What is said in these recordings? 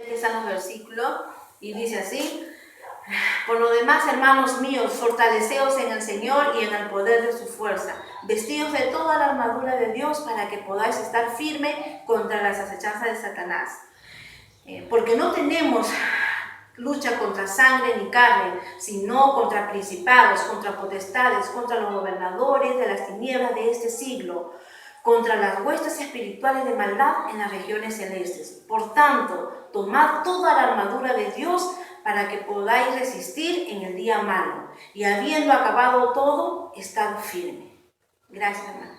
Empiezan los versículos y dice así: por lo demás, hermanos míos, fortaleceos en el Señor y en el poder de su fuerza, vestidos de toda la armadura de Dios para que podáis estar firmes contra las acechanzas de Satanás. Porque no tenemos lucha contra sangre ni carne, sino contra principados, contra potestades, contra los gobernadores de las tinieblas de este siglo, contra las huestes espirituales de maldad en las regiones celestes. Por tanto, tomad toda la armadura de Dios para que podáis resistir en el día malo, y habiendo acabado todo, estad firme. Gracias, hermano.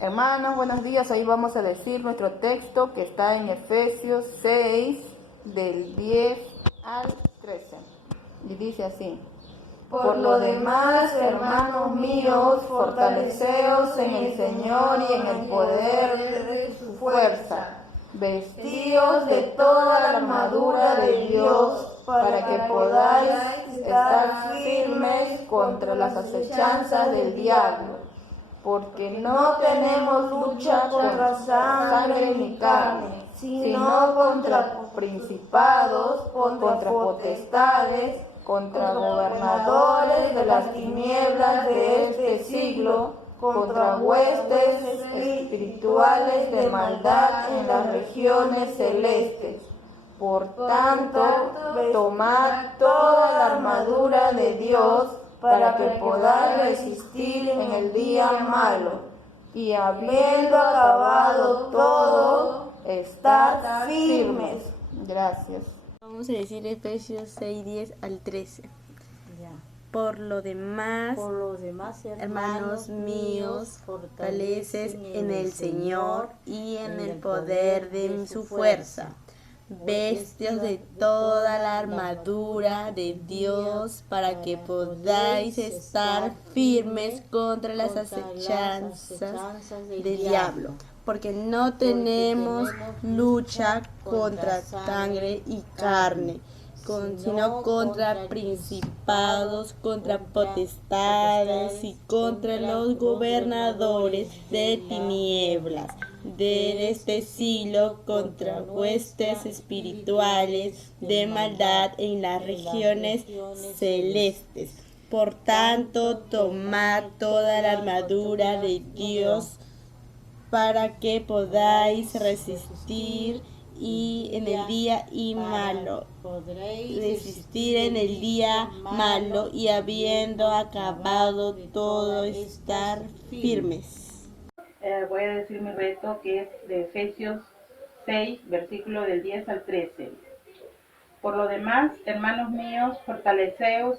Hermanos, buenos días. Hoy vamos a decir nuestro texto que está en Efesios 6, del 10 al 13. Y dice así: por lo demás, hermanos míos, fortaleceos en el Señor y en el poder de su fuerza, vestidos de toda la armadura de Dios, para que podáis estar firmes contra las acechanzas del diablo. Porque no tenemos lucha contra sangre ni carne, sino contra principados, contra potestades, contra gobernadores de las tinieblas de este siglo, contra huestes espirituales de maldad en las regiones celestes. Por tanto, tomad toda la armadura de Dios para que podáis resistir en el día malo, y habiendo acabado todo, estad firmes. Gracias. Vamos a decir Efesios 6, 10 al 13. Por lo demás, hermanos míos, fortaleces en el Señor y en el poder de su fuerza. Vestidos de toda la armadura de Dios para que podáis estar firmes contra las acechanzas del diablo. Porque no tenemos lucha contra sangre y carne, sino contra principados, contra potestades y contra los gobernadores de tinieblas de este siglo, contra huestes espirituales de maldad en las regiones celestes. Por tanto, tomad toda la armadura de Dios para que podáis resistir en el día malo, y habiendo acabado todo, estar firmes. Voy a decir mi reto, que es de Efesios 6, versículo del 10 al 13. Por lo demás, hermanos míos, fortaleceos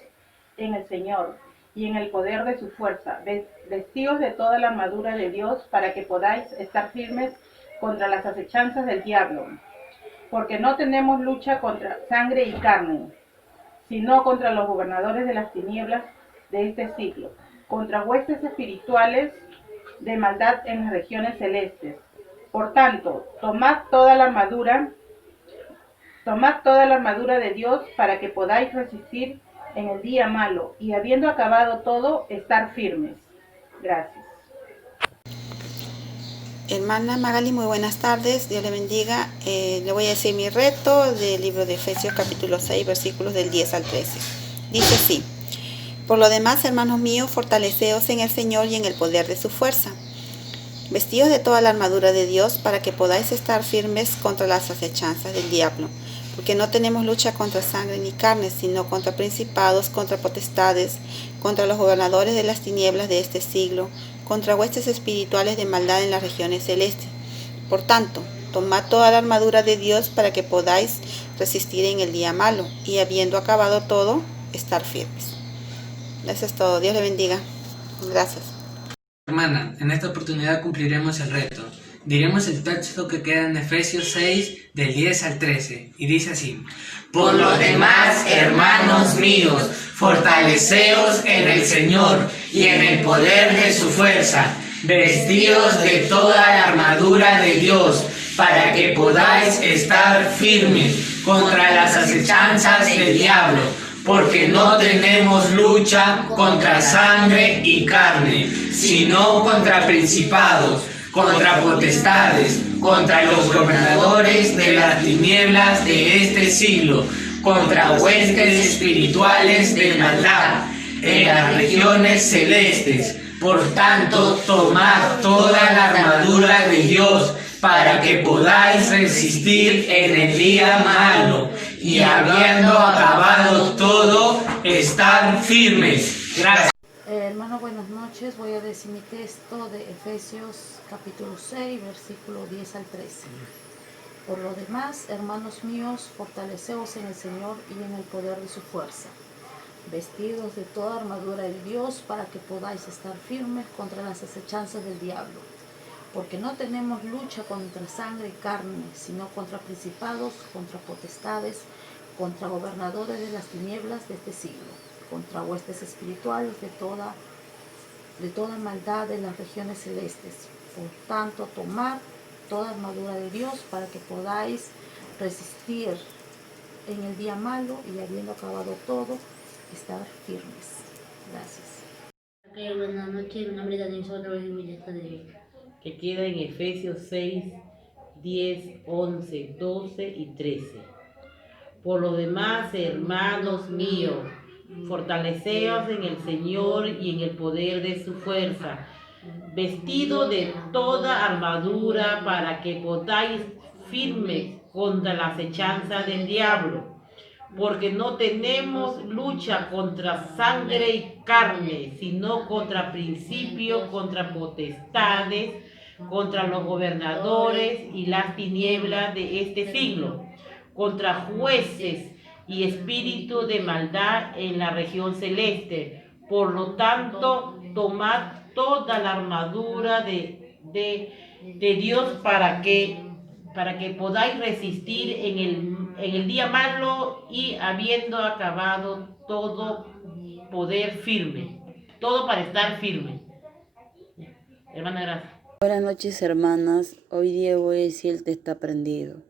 en el Señor y en el poder de su fuerza, vestidos de toda la armadura de Dios para que podáis estar firmes contra las acechanzas del diablo. Porque no tenemos lucha contra sangre y carne, sino contra los gobernadores de las tinieblas de este siglo, contra huestes espirituales de maldad en las regiones celestes. Por tanto, tomad toda la armadura de Dios para que podáis resistir en el día malo, y habiendo acabado todo, estar firmes. Gracias. Hermana Magali, muy buenas tardes, Dios le bendiga. Le voy a decir mi reto del libro de Efesios capítulo 6, versículos del 10 al 13. Dice así: por lo demás, hermanos míos, fortaleceos en el Señor y en el poder de su fuerza, vestidos de toda la armadura de Dios para que podáis estar firmes contra las acechanzas del diablo. Porque no tenemos lucha contra sangre ni carne, sino contra principados, contra potestades, contra los gobernadores de las tinieblas de este siglo, contra huestes espirituales de maldad en las regiones celestes. Por tanto, tomad toda la armadura de Dios para que podáis resistir en el día malo, y habiendo acabado todo, estar firmes. Eso es todo. Dios le bendiga. Gracias. Hermana, en esta oportunidad cumpliremos el reto. Diremos el texto que queda en Efesios 6, del 10 al 13, y dice así: por lo demás, hermanos míos, fortaleceos en el Señor y en el poder de su fuerza, vestidos de toda la armadura de Dios, para que podáis estar firmes contra las acechanzas del diablo. Porque no tenemos lucha contra sangre y carne, sino contra principados, contra potestades, contra los gobernadores de las tinieblas de este siglo, contra huestes espirituales de maldad en las regiones celestes. Por tanto, tomad toda la armadura de Dios para que podáis resistir en el día malo, y habiendo acabado todo, estar firmes. Gracias. Hermanos, buenas noches. Voy a decir mi texto de Efesios capítulo 6, versículo 10 al 13. Por lo demás, hermanos míos, fortaleceos en el Señor y en el poder de su fuerza, vestidos de toda armadura de Dios para que podáis estar firmes contra las acechanzas del diablo. Porque no tenemos lucha contra sangre y carne, sino contra principados, contra potestades, contra gobernadores de las tinieblas de este siglo, contra huestes espirituales de toda maldad en las regiones celestes. Por tanto, tomad toda armadura de Dios para que podáis resistir en el día malo y habiendo acabado todo, estar firmes. Gracias. Buenas noches, mi nombre es Daniel Soto, que queda en Efesios 6, 10, 11, 12 y 13. Por lo demás, hermanos míos, fortaleceos en el Señor y en el poder de su fuerza, vestido de toda armadura para que podáis firmes contra la acechanza del diablo. Porque no tenemos lucha contra sangre y carne, sino contra principios, contra potestades, contra los gobernadores y las tinieblas de este siglo, contra jueces y espíritu de maldad en la región celeste. Por lo tanto, tomad toda la armadura de Dios para que podáis resistir en el día malo, y habiendo acabado todo, poder firme. Todo para estar firme. Hermana, gracias. Buenas noches, hermanas. Hoy día voy a decir el texto aprendido.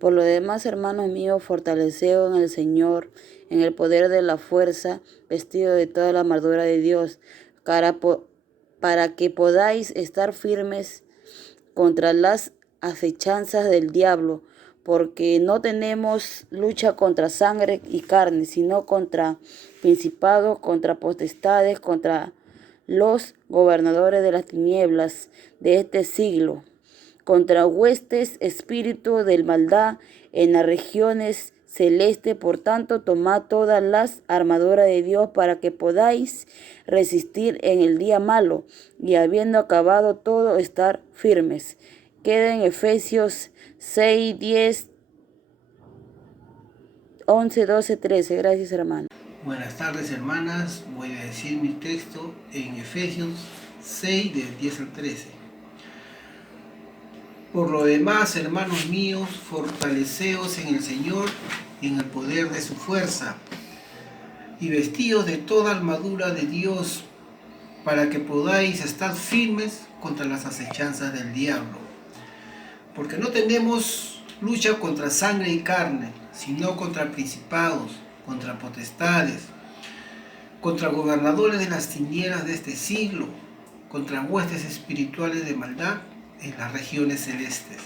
Por lo demás, hermanos míos, fortaleceos en el Señor, en el poder de la fuerza, vestido de toda la armadura de Dios, para que podáis estar firmes contra las acechanzas del diablo, porque no tenemos lucha contra sangre y carne, sino contra principados, contra potestades, contra los gobernadores de las tinieblas de este siglo, contra huestes espíritu de maldad en las regiones celestes. Por tanto, tomad todas las armaduras de Dios para que podáis resistir en el día malo, y habiendo acabado todo, estar firmes. Queda en Efesios 6, 10, 11, 12, 13. Gracias, hermano. Buenas tardes, hermanas. Voy a decir mi texto en Efesios 6, del 10 al 13. Por lo demás, hermanos míos, fortaleceos en el Señor y en el poder de su fuerza, y vestidos de toda armadura de Dios, para que podáis estar firmes contra las acechanzas del diablo. Porque no tenemos lucha contra sangre y carne, sino contra principados, contra potestades, contra gobernadores de las tinieblas de este siglo, contra huestes espirituales de maldad en las regiones celestes.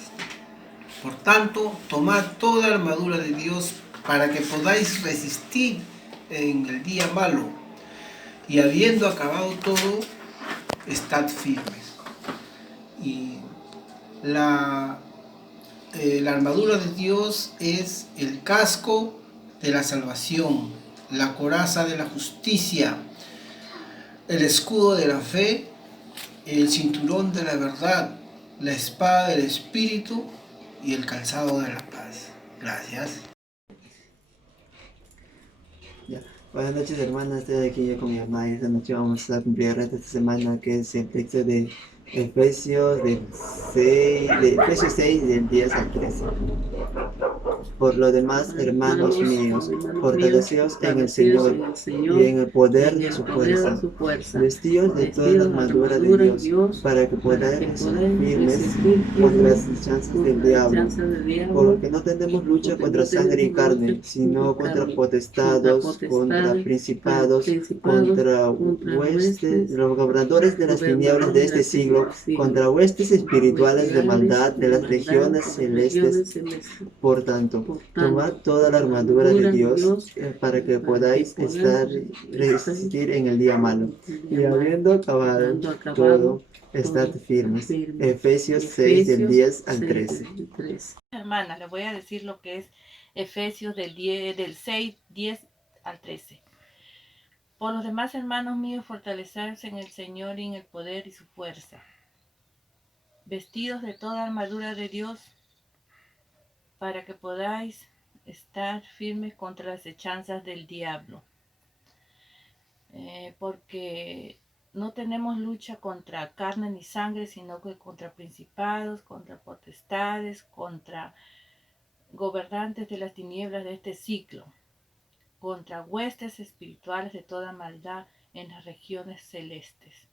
Por tanto, tomad toda armadura de Dios para que podáis resistir en el día malo, y habiendo acabado todo, estad firmes. Y la armadura de Dios es el casco de la salvación, la coraza de la justicia, el escudo de la fe, el cinturón de la verdad, la espada del Espíritu y el calzado de la paz. Gracias. Buenas noches, hermanas. Estoy aquí yo con mi hermana, y esta noche vamos a cumplir el resto de esta semana, que es el texto de Efesios 6, del 10 al 13. Por lo demás, hermanos míos, fortaleceos en el Señor y en el poder de su fuerza. Vestíos de toda la armadura de Dios, para que podáis resistir firmes contra las chanzas del diablo. Porque no tenemos lucha contra sangre y carne, sino contra potestados, contra principados, contra huestes, los gobernadores de las tinieblas de este siglo, contra huestes espirituales de maldad de las regiones celestes. Por tanto, tomad toda la armadura de Dios para que podáis resistir en el día malo. Y habiendo acabado todo, estad firmes. Efesios 6, del 10 al 13. Hermanas, les voy a decir lo que es Efesios del 6, 10 al 13. Por los demás, hermanos míos, fortaleceos en el Señor y en el poder y su fuerza. Vestidos de toda armadura de Dios, para que podáis estar firmes contra las hechanzas del diablo. Porque no tenemos lucha contra carne ni sangre, sino que contra principados, contra potestades, contra gobernantes de las tinieblas de este siglo, contra huestes espirituales de toda maldad en las regiones celestes.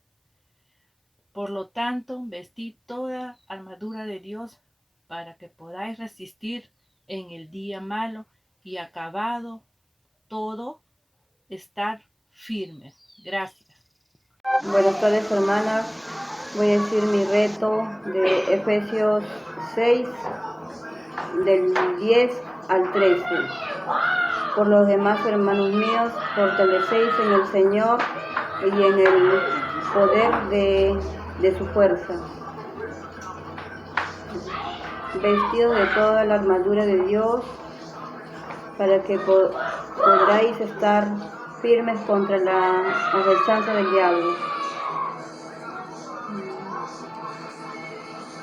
Por lo tanto, vestid toda armadura de Dios para que podáis resistir en el día malo y acabado todo, estar firmes. Gracias. Buenas tardes, hermanas. Voy a decir mi reto de Efesios 6, del 10 al 13. Por los demás, hermanos míos, fortalecéis en el Señor y en el poder de su fuerza. Vestidos de toda la armadura de Dios, para que podáis estar firmes contra la acechanza del diablo.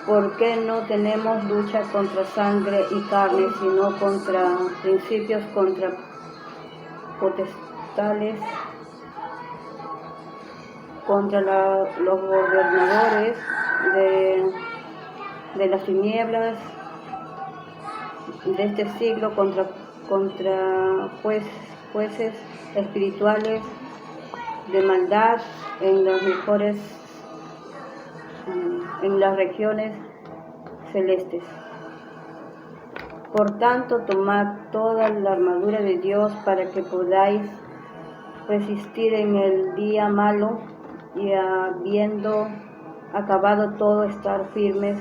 Porque no tenemos lucha contra sangre y carne, sino contra principios, contra potestades, contra los gobernadores de las tinieblas de este siglo, contra jueces espirituales de maldad en las regiones celestes. Por tanto, tomad toda la armadura de Dios para que podáis resistir en el día malo y habiendo acabado todo, estar firmes.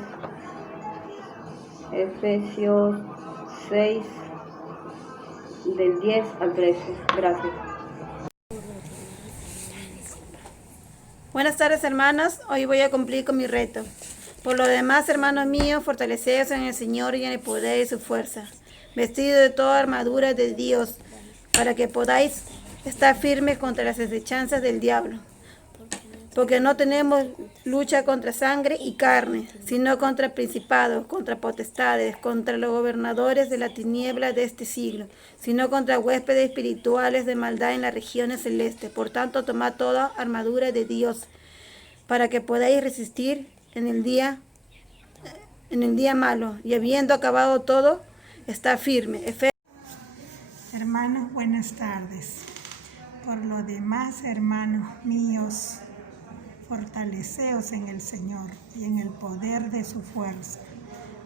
Efesios 6, del 10 al 13. Gracias. Buenas tardes, hermanos. Hoy voy a cumplir con mi reto. Por lo demás, hermanos míos, fortaleceos en el Señor y en el poder de su fuerza, vestidos de toda armadura de Dios, para que podáis estar firmes contra las acechanzas del diablo. Porque no tenemos lucha contra sangre y carne, sino contra principados, contra potestades, contra los gobernadores de la tiniebla de este siglo, sino contra huéspedes espirituales de maldad en las regiones celestes. Por tanto, tomad toda armadura de Dios, para que podáis resistir en el día malo, y habiendo acabado todo, estar firme. Hermanos, buenas tardes. Por lo demás, hermanos míos, fortaleceos en el Señor y en el poder de su fuerza.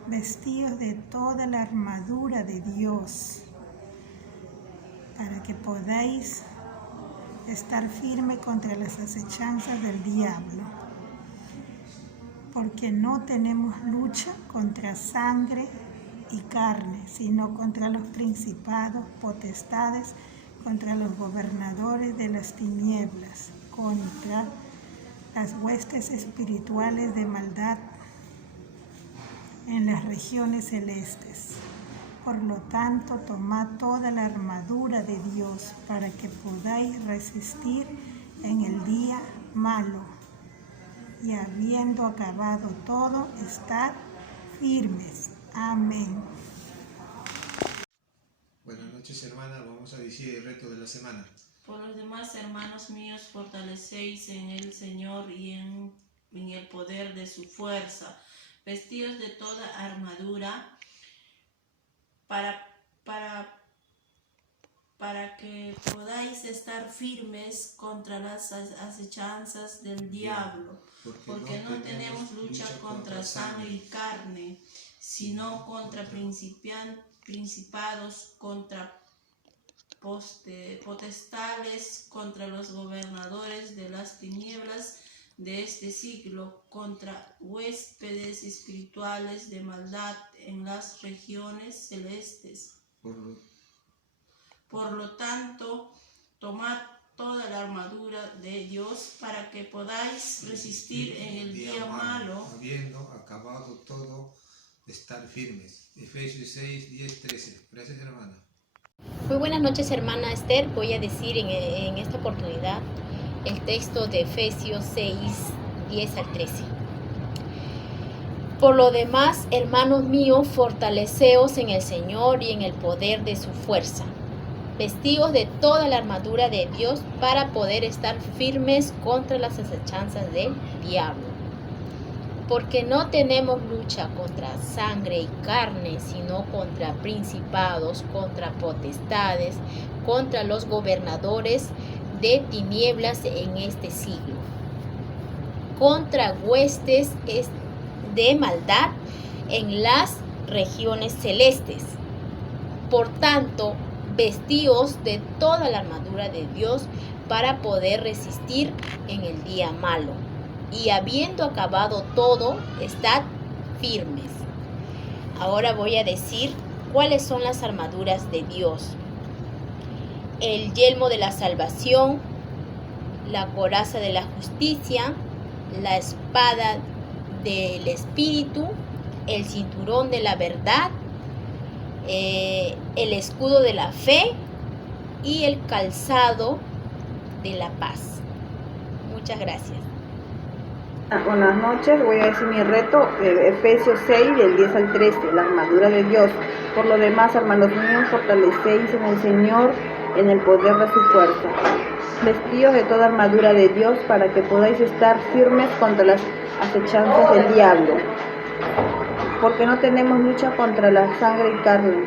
Vestíos de toda la armadura de Dios, para que podáis estar firme contra las acechanzas del diablo. Porque no tenemos lucha contra sangre y carne, sino contra los principados, potestades, contra los gobernadores de las tinieblas, contra las huestes espirituales de maldad en las regiones celestes. Por lo tanto, tomad toda la armadura de Dios para que podáis resistir en el día malo y habiendo acabado todo, estar firmes. Amén. Buenas noches, hermanas. Vamos a decir el reto de la semana. Por los demás, hermanos míos, fortalecéis en el Señor y en el poder de su fuerza, vestidos de toda armadura, para para que podáis estar firmes contra las acechanzas del diablo, porque no tenemos lucha contra sangre y carne, sino contra principados, contra potestades, contra los gobernadores de las tinieblas de este siglo, contra huéspedes espirituales de maldad en las regiones celestes. Por lo tanto, tomad toda la armadura de Dios para que podáis resistir en el día malo. Habiendo acabado todo, estar firmes. Efesios 6, 10, 13. Gracias, hermana. Muy buenas noches, hermana Esther. Voy a decir en esta oportunidad el texto de Efesios 6, 10 al 13. Por lo demás, hermanos míos, fortaleceos en el Señor y en el poder de su fuerza. Vestidos de toda la armadura de Dios para poder estar firmes contra las acechanzas del diablo. Porque no tenemos lucha contra sangre y carne, sino contra principados, contra potestades, contra los gobernadores de tinieblas en este siglo, contra huestes de maldad en las regiones celestes. Por tanto, vestíos de toda la armadura de Dios para poder resistir en el día malo. Y habiendo acabado todo, estad firmes. Ahora voy a decir cuáles son las armaduras de Dios. El yelmo de la salvación, la coraza de la justicia, la espada del Espíritu, el cinturón de la verdad, el escudo de la fe y el calzado de la paz. Muchas gracias. Buenas noches, voy a decir mi reto, Efesios 6, del 10 al 13, la armadura de Dios. Por lo demás, hermanos míos, fortalecéis en el Señor, en el poder de su fuerza. Vestidos de toda armadura de Dios para que podáis estar firmes contra las acechanzas del diablo. Porque no tenemos lucha contra la sangre y carne,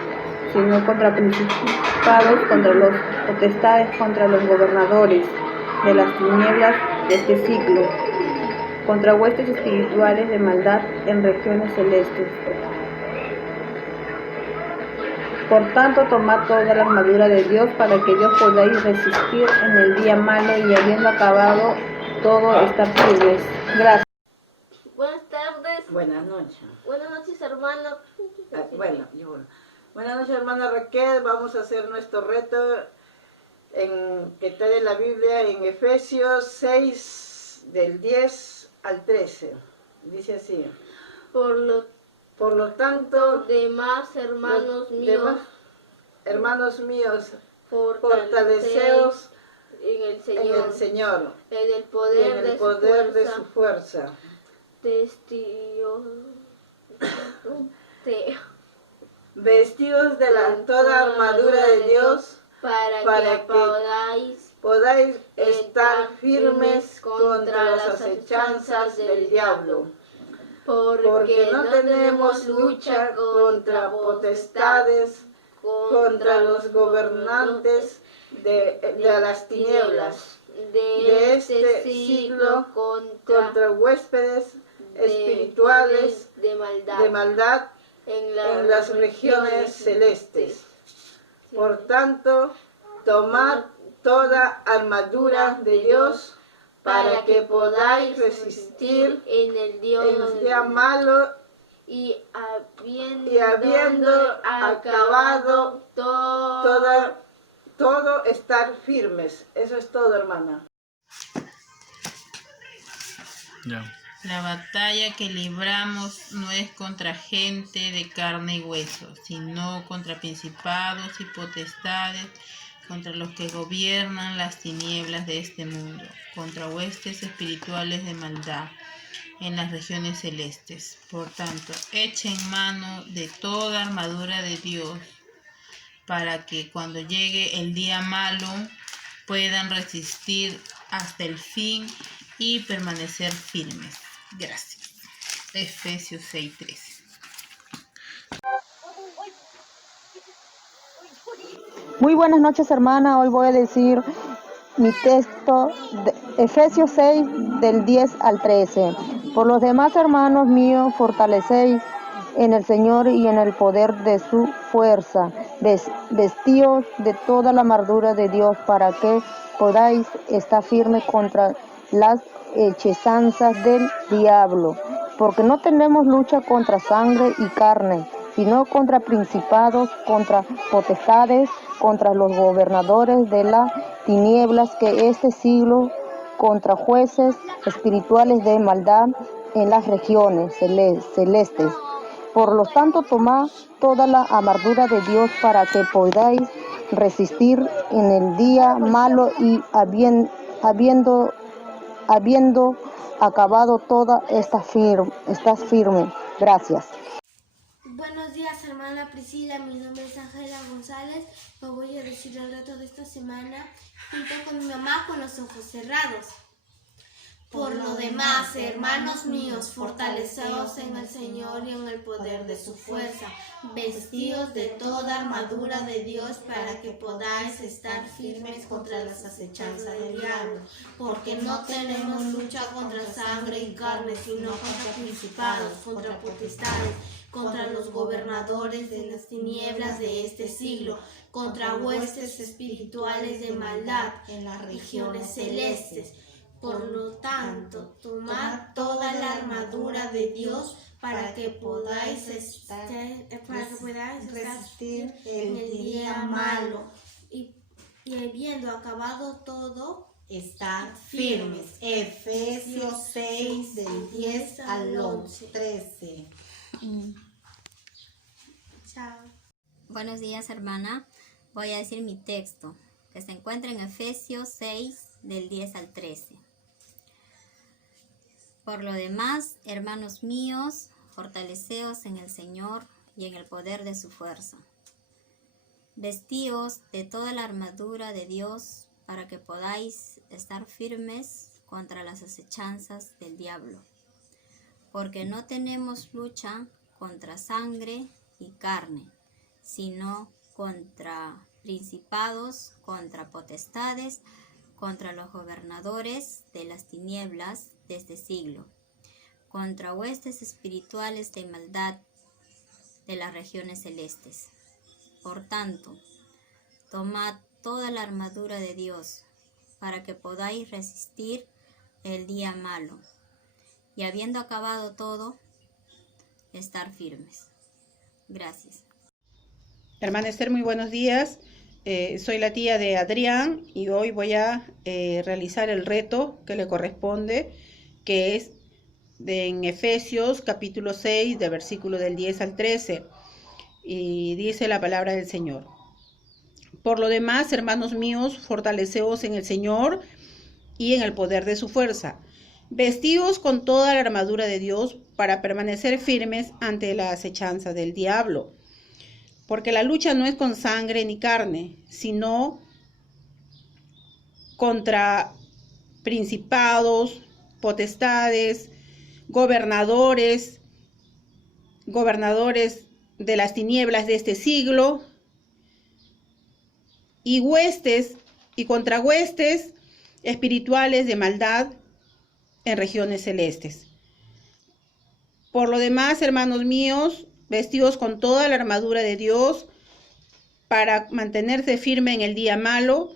sino contra principados, contra los potestades, contra los gobernadores de las tinieblas de este siglo, contra huestes espirituales de maldad en regiones celestes. Por tanto, tomad toda la armadura de Dios para que Dios podáis resistir en el día malo y habiendo acabado todo, estar firmes. Gracias. Buenas tardes. Buenas noches. Buenas noches, hermano. Buenas noches, hermana Raquel. Vamos a hacer nuestro reto que está en la Biblia en Efesios 6, del 10 al 13. Dice así. Por lo tanto, demás, hermanos míos, hermanos míos, fortaleceos en el Señor, en el poder, de su fuerza. Vestidos de toda armadura de Dios para que podáis estar firmes contra las acechanzas del diablo. Porque no tenemos lucha contra potestades, contra los gobernantes de las tinieblas de este siglo, contra huéspedes espirituales de maldad en las regiones celestes. Por tanto, tomad toda armadura de Dios para que podáis resistir en el día malo y habiendo acabado todo, estar firmes. Eso es todo, hermana. La batalla que libramos no es contra gente de carne y hueso, sino contra principados y potestades, contra los que gobiernan las tinieblas de este mundo, contra huestes espirituales de maldad en las regiones celestes. Por tanto, echen mano de toda armadura de Dios, para que cuando llegue el día malo puedan resistir hasta el fin y permanecer firmes. Gracias. Efesios 6:13. Muy buenas noches, hermana. Hoy voy a decir mi texto de Efesios 6 del 10 al 13. Por los demás, hermanos míos, fortalecéis en el Señor y en el poder de su fuerza. Vestíos de toda la armadura de Dios para que podáis estar firmes contra las hechizanzas del diablo. Porque no tenemos lucha contra sangre y carne, sino contra principados, contra potestades, contra los gobernadores de las tinieblas que este siglo, contra jueces espirituales de maldad en las regiones celestes. Por lo tanto, tomad toda la armadura de Dios para que podáis resistir en el día malo y habiendo acabado toda estás firme. Gracias. Buenos días, hermana Priscila. Mi nombre es Ángela González. Os voy a decir el reto de esta semana junto con mi mamá con los ojos cerrados. Por lo demás, hermanos míos, fortaleceos en el Señor y en el poder de su fuerza. Vestíos de toda armadura de Dios para que podáis estar firmes contra las acechanzas del diablo. Porque no tenemos lucha contra sangre y carne, sino contra principados, contra potestades, contra los gobernadores de las tinieblas de este siglo, contra huestes espirituales de maldad en las regiones celestes. Por lo tanto, tomad toda la armadura de Dios para que podáis resistir en el día malo y habiendo acabado todo, estar firmes. Efesios 6 del 10 al 13. Chao. Buenos días, hermana. Voy a decir mi texto, que se encuentra en Efesios 6 del 10 al 13. Por lo demás, hermanos míos, fortaleceos en el Señor y en el poder de su fuerza. Vestíos de toda la armadura de Dios para que podáis estar firmes contra las acechanzas del diablo. Porque no tenemos lucha contra sangre y carne, sino contra principados, contra potestades, contra los gobernadores de las tinieblas de este siglo, contra huestes espirituales de maldad de las regiones celestes. Por tanto, tomad toda la armadura de Dios para que podáis resistir el día malo y habiendo acabado todo, estar firmes. Gracias. Hermana Esther, muy buenos días. Soy la tía de Adrián y hoy voy a realizar el reto que le corresponde, que es en Efesios capítulo 6, de versículo del 10 al 13. Y dice la palabra del Señor. Por lo demás, hermanos míos, fortaleceos en el Señor y en el poder de su fuerza. Vestíos con toda la armadura de Dios para permanecer firmes ante la acechanza del diablo. Porque la lucha no es con sangre ni carne, sino contra principados, potestades, gobernadores de las tinieblas de este siglo, y contra huestes espirituales de maldad en regiones celestes. Por lo demás, hermanos míos, vestidos con toda la armadura de Dios para mantenerse firme en el día malo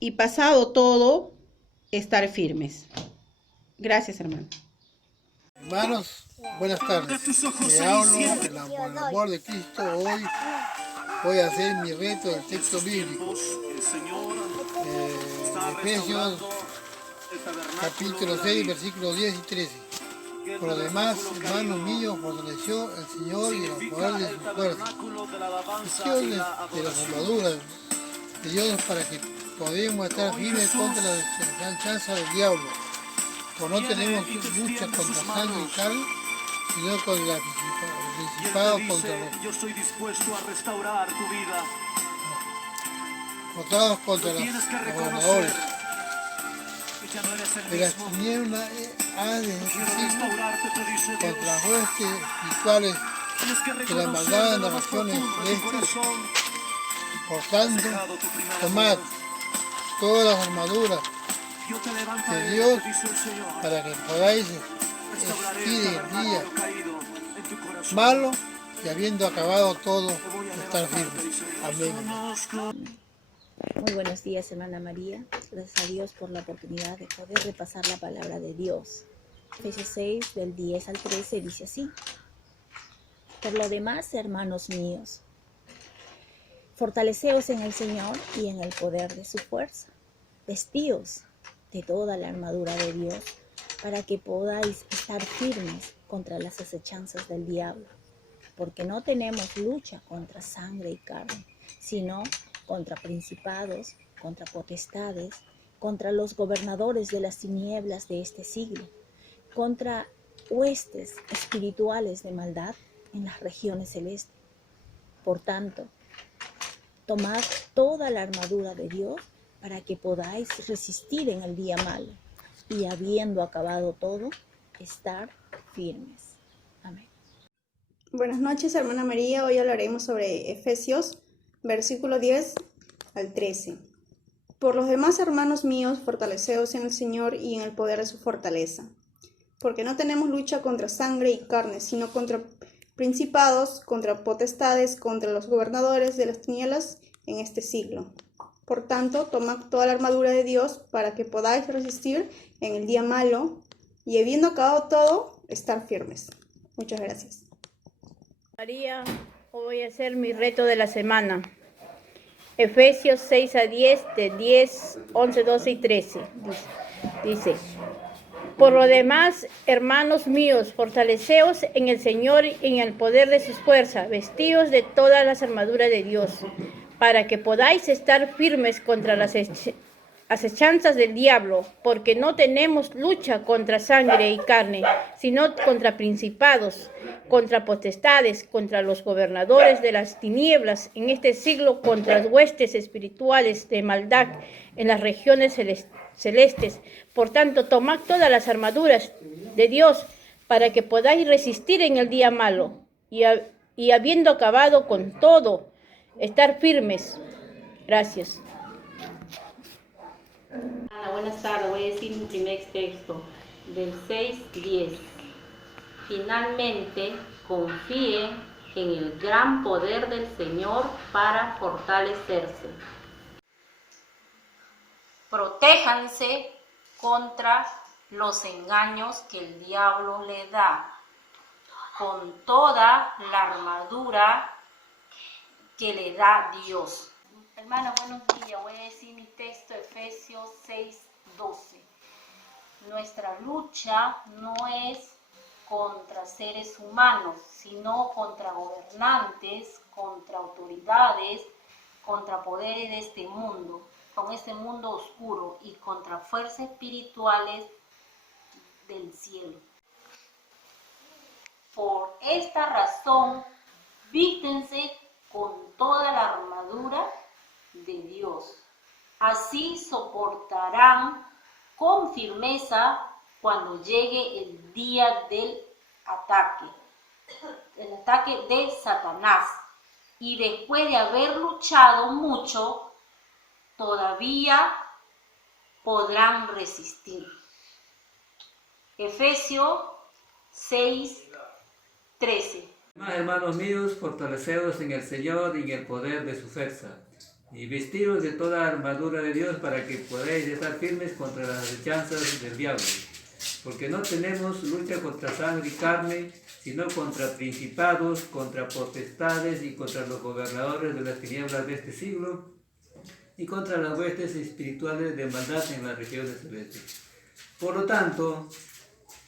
y pasado todo, estar firmes. Gracias, hermano. Hermanos, buenas tardes. Me hablo por el amor de Cristo. Hoy voy a hacer mi reto del texto bíblico. Efesios capítulo 6, versículos 10 y 13. Por lo demás, hermanos míos, fortaleció el Señor y el poder de su fuerza. Visión de las armaduras de Dios para que podamos estar firmes contra la acechanza del diablo. Pues no tenemos lucha contra sangre y carne, sino con la principado contra los yo estoy dispuesto a restaurar tu vida. Votados contra los gobernadores de las tinieblas contra huestes espirituales de la maldad en las regiones celestes. Por tanto, tomad todas las armaduras de Dios para que podáis resistir en el día malo y habiendo acabado todo, estar firmes. Amén. Muy buenos días, hermana María. Gracias a Dios por la oportunidad de poder repasar la palabra de Dios. Efesios 6, del 10 al 13, dice así. Por lo demás, hermanos míos, fortaleceos en el Señor y en el poder de su fuerza. Vestíos de toda la armadura de Dios para que podáis estar firmes contra las acechanzas del diablo. Porque no tenemos lucha contra sangre y carne, sino contra principados, contra potestades, contra los gobernadores de las tinieblas de este siglo, contra huestes espirituales de maldad en las regiones celestes. Por tanto, tomad toda la armadura de Dios para que podáis resistir en el día malo y habiendo acabado todo, estar firmes. Amén. Buenas noches, hermana María. Hoy hablaremos sobre Efesios, versículo 10 al 13. Por los demás, hermanos míos, fortaleceos en el Señor y en el poder de su fortaleza. Porque no tenemos lucha contra sangre y carne, sino contra principados, contra potestades, contra los gobernadores de las tinieblas en este siglo. Por tanto, tomad toda la armadura de Dios para que podáis resistir en el día malo y habiendo acabado todo, estar firmes. Muchas gracias. María, hoy voy a hacer mi reto de la semana. Efesios 6 a 10, de 10, 11, 12 y 13. Dice, por lo demás, hermanos míos, fortaleceos en el Señor y en el poder de sus fuerzas, vestidos de todas las armaduras de Dios, para que podáis estar firmes contra las acechanzas del diablo, porque no tenemos lucha contra sangre y carne, sino contra principados, contra potestades, contra los gobernadores de las tinieblas en este siglo, contra las huestes espirituales de maldad en las regiones celestes. Por tanto, tomad todas las armaduras de Dios para que podáis resistir en el día malo y habiendo acabado con todo, estar firmes. Gracias. Buenas tardes, voy a decir mi primer texto del 6:10. Finalmente, confíen en el gran poder del Señor para fortalecerse. Protéjanse contra los engaños que el diablo le da, con toda la armadura que le da Dios. Hermana, buenos días. Voy a decir mi texto, Efesios 6:12. Nuestra lucha no es contra seres humanos, sino contra gobernantes, contra autoridades, contra poderes de este mundo, con este mundo oscuro y contra fuerzas espirituales del cielo. Por esta razón, vístense con toda la armadura de Dios. Así soportarán con firmeza cuando llegue el día del ataque, el ataque de Satanás. Y después de haber luchado mucho, todavía podrán resistir. Efesios 6:13. Hermanos míos, fortaleceos en el Señor y en el poder de su fuerza, y vestidos de toda armadura de Dios para que podáis estar firmes contra las acechanzas del diablo. Porque no tenemos lucha contra sangre y carne, sino contra principados, contra potestades y contra los gobernadores de las tinieblas de este siglo, y contra las huestes espirituales de maldad en las regiones celestes. Por lo tanto,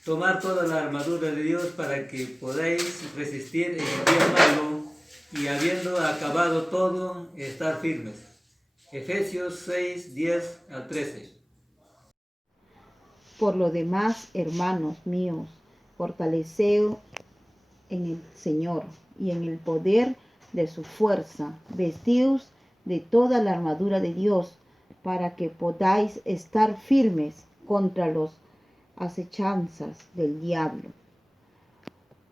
tomar toda la armadura de Dios para que podáis resistir en el día malo y habiendo acabado todo, estar firmes. Efesios 6, 10 al 13. Por lo demás, hermanos míos, fortaleceos en el Señor y en el poder de su fuerza, vestidos de toda la armadura de Dios, para que podáis estar firmes contra las acechanzas del diablo.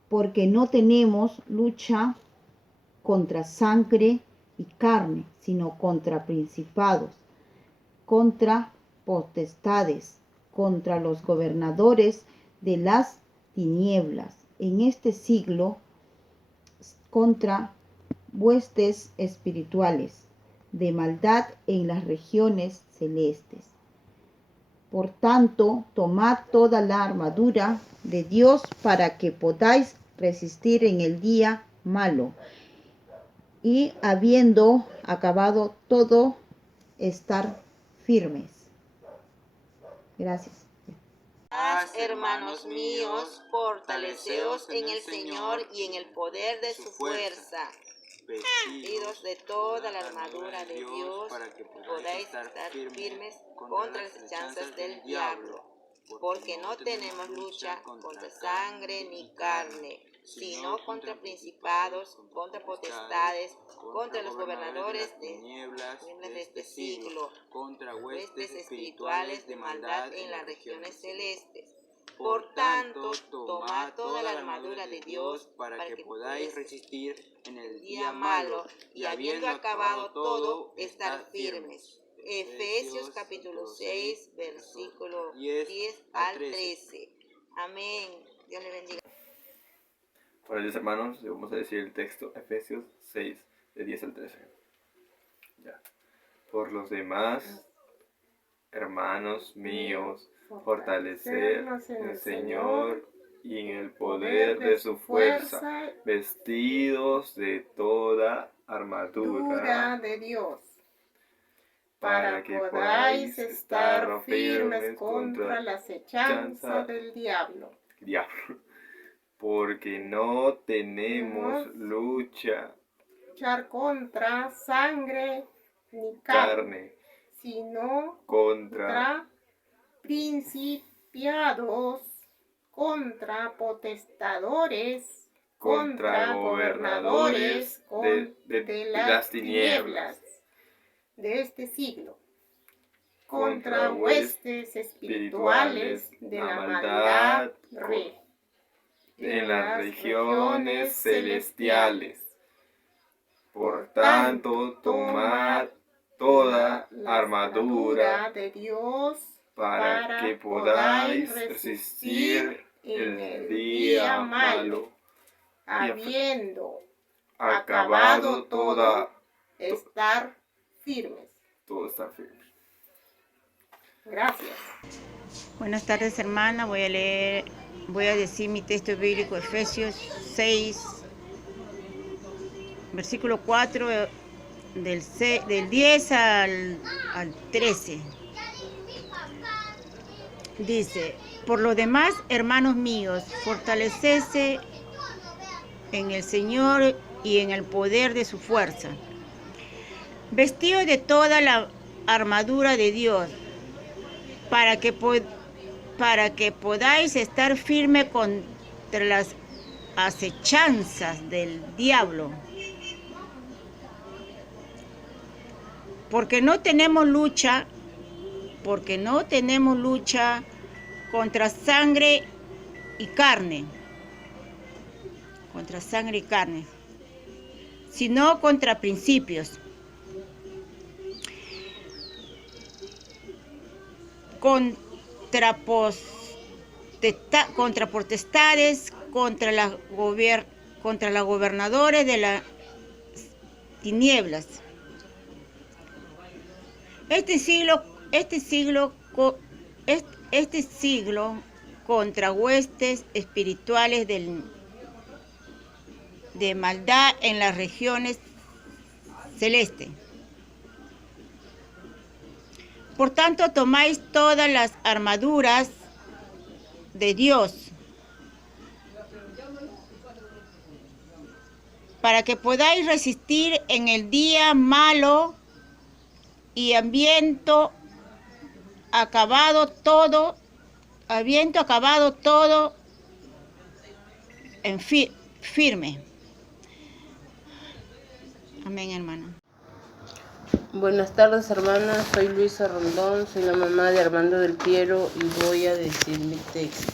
Porque no tenemos lucha contra sangre y carne, sino contra principados, contra potestades, contra los gobernadores de las tinieblas en este siglo, contra huestes espirituales de maldad en las regiones celestes. Por tanto, tomad toda la armadura de Dios para que podáis resistir en el día malo, y habiendo acabado todo, estar firmes. Gracias. Hermanos míos, fortaleceos en el Señor y en el poder de su fuerza. Vestidos de toda la armadura de Dios, para que podáis estar firmes contra las acechanzas del diablo. Porque no tenemos lucha contra sangre ni carne, sino contra principados, contra potestades, contra los gobernadores de tinieblas de este siglo, contra huestes espirituales de maldad en las regiones celestes. Por tanto, tomad toda la armadura de Dios para que podáis resistir en el día malo y habiendo acabado todo, estar firmes. Efesios capítulo 6, versículo 10 al 13. Amén. Dios le bendiga. Buenos días, hermanos. Vamos a decir el texto Efesios 6, de 10 al 13. Ya. Por los demás, hermanos míos, fortalecernos en el Señor y en el poder de su fuerza, vestidos de toda armadura de Dios, para que podáis estar firmes contra la acechanza del diablo. Porque no tenemos luchar contra sangre ni carne, sino contra principados, contra potestadores, contra gobernadores de las tinieblas de este siglo, contra huestes espirituales de la maldad en las regiones celestiales. Por tanto, tomad toda la armadura de Dios para que podáis resistir en el día malo, habiendo acabado todo, estar firmes. Todo está firme. Gracias. Buenas tardes, hermana. Voy a decir mi texto bíblico, Efesios 6, versículo 4, del 10 al 13. Dice: por lo demás, hermanos míos, fortalecedse en el Señor y en el poder de su fuerza. Vestidos de toda la armadura de Dios, para que podáis estar firme contra las acechanzas del diablo. Porque no tenemos lucha contra sangre y carne, sino contra principios, contra potestades, contra los gobernadores de las tinieblas. Este siglo contra huestes espirituales de maldad en las regiones celestes. Por tanto, tomáis todas las armaduras de Dios para que podáis resistir en el día malo y habiendo acabado todo en firme. Amén, hermana. Buenas tardes, hermanas. Soy Luisa Rondón, soy la mamá de Armando del Piero y voy a decir mi texto.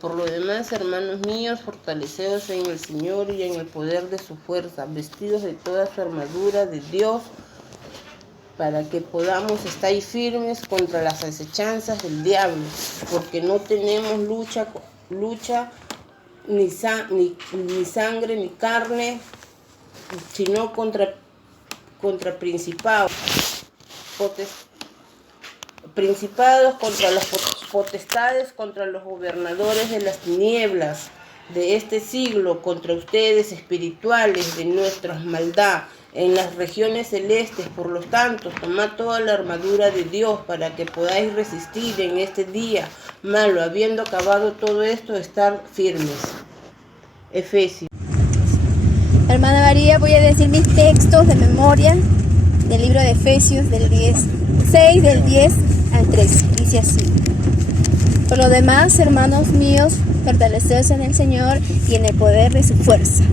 Por lo demás, hermanos míos, fortaleceos en el Señor y en el poder de su fuerza, vestidos de toda su armadura de Dios, para que podamos estar firmes contra las acechanzas del diablo, porque no tenemos lucha ni sangre ni carne, sino contra principados, contra las potestades, contra los gobernadores de las tinieblas de este siglo, contra ustedes espirituales de nuestra maldad en las regiones celestes. Por lo tanto, tomad toda la armadura de Dios para que podáis resistir en este día malo, habiendo acabado todo esto, estar firmes. Efesios. Hermana María, voy a decir mis textos de memoria del libro de Efesios del 6 del 10 al 13. Dice así: por lo demás, hermanos míos, fortaleceos en el Señor y en el poder de su fuerza,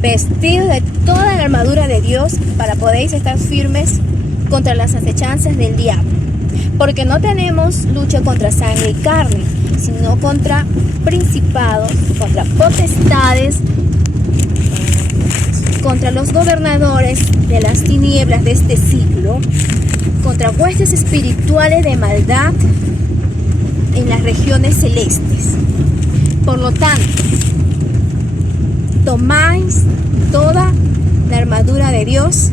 vestidos de toda la armadura de Dios para poder estar firmes contra las acechanzas del diablo. Porque no tenemos lucha contra sangre y carne, sino contra principados, contra potestades, contra los gobernadores de las tinieblas de este siglo, contra huestes espirituales de maldad en las regiones celestes. Por lo tanto, tomáis toda la armadura de Dios.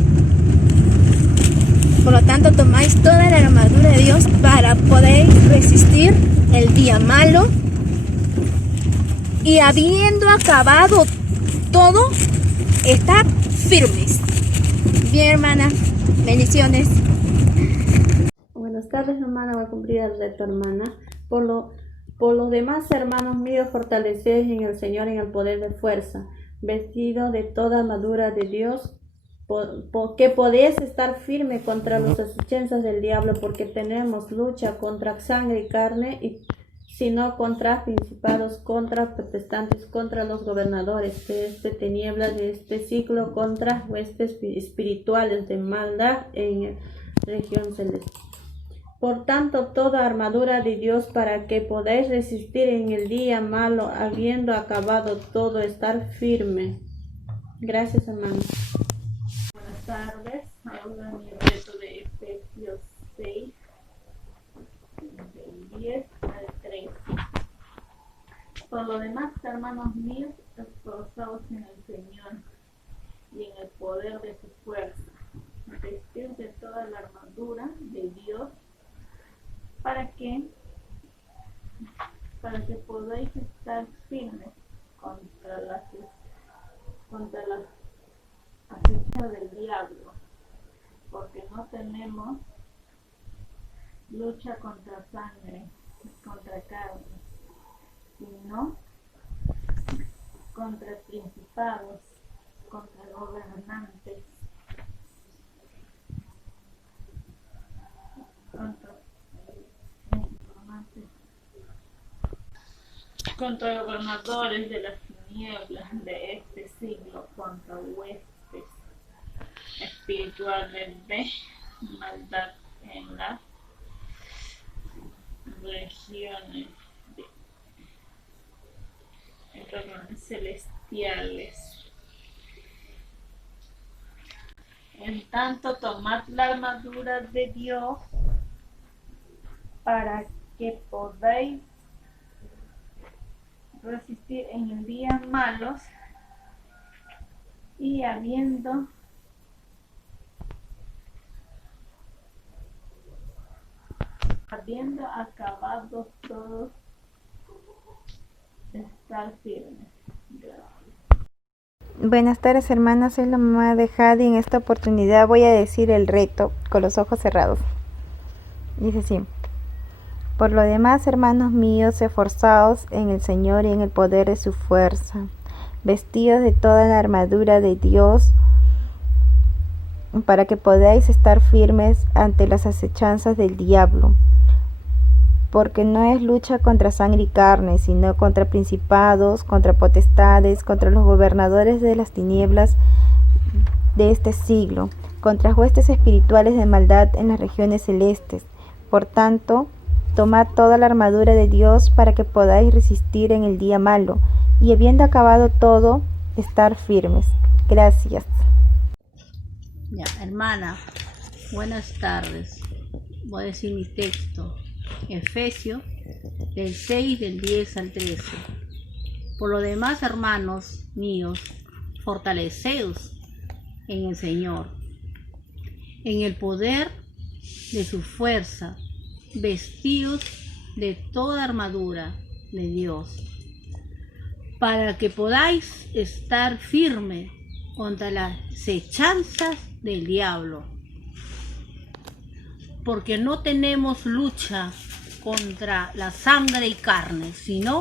Por lo tanto, tomáis toda la armadura de Dios para poder resistir el día malo. Y habiendo acabado todo, estar firmes. Bien, hermana. Bendiciones. Buenas tardes, hermana. Voy a cumplir el reto, hermana. Por los demás, hermanos míos, fortalecéis en el Señor en el poder de fuerza, vestidos de toda armadura de Dios, que podéis estar firme contra las acechanzas del diablo, porque tenemos lucha contra sangre y carne, sino contra principados, contra protestantes, contra los gobernadores de este tiniebla de este siglo, contra huestes espirituales de maldad en región celeste. Por tanto, toda armadura de Dios para que podáis resistir en el día malo, habiendo acabado todo, estar firme. Gracias, hermano. Buenas tardes. Ahora mi reto de Efesios 6, del 10 al 13. Por lo demás, hermanos míos, esforzaos en el Señor y en el poder de su fuerza, vestidos de toda la armadura de Dios, para que podáis estar firmes contra las acechanzas del diablo, porque no tenemos lucha contra sangre, contra carne, sino contra principados, contra gobernantes, contra gobernadores de las tinieblas de este siglo, contra huestes espirituales de maldad en las regiones celestiales. En tanto, tomad la armadura de Dios para que podáis resistir en el día malos, y habiendo acabado todo, estar firmes. Buenas tardes, hermanas. Soy la mamá de Jadi. En esta oportunidad voy a decir el reto con los ojos cerrados. Dice así: por lo demás, hermanos míos, esforzaos en el Señor y en el poder de su fuerza, vestidos de toda la armadura de Dios, para que podáis estar firmes ante las acechanzas del diablo. Porque no es lucha contra sangre y carne, sino contra principados, contra potestades, contra los gobernadores de las tinieblas de este siglo, contra huestes espirituales de maldad en las regiones celestes. Por tanto, tomad toda la armadura de Dios para que podáis resistir en el día malo, y habiendo acabado todo, estar firmes. Gracias. Ya, hermana, buenas tardes. Voy a decir mi texto. Efesios, del 6, del 10 al 13. Por lo demás, hermanos míos, fortaleceos en el Señor, en el poder de su fuerza, vestidos de toda armadura de Dios, para que podáis estar firmes contra las acechanzas del diablo. Porque no tenemos lucha contra la sangre y carne, sino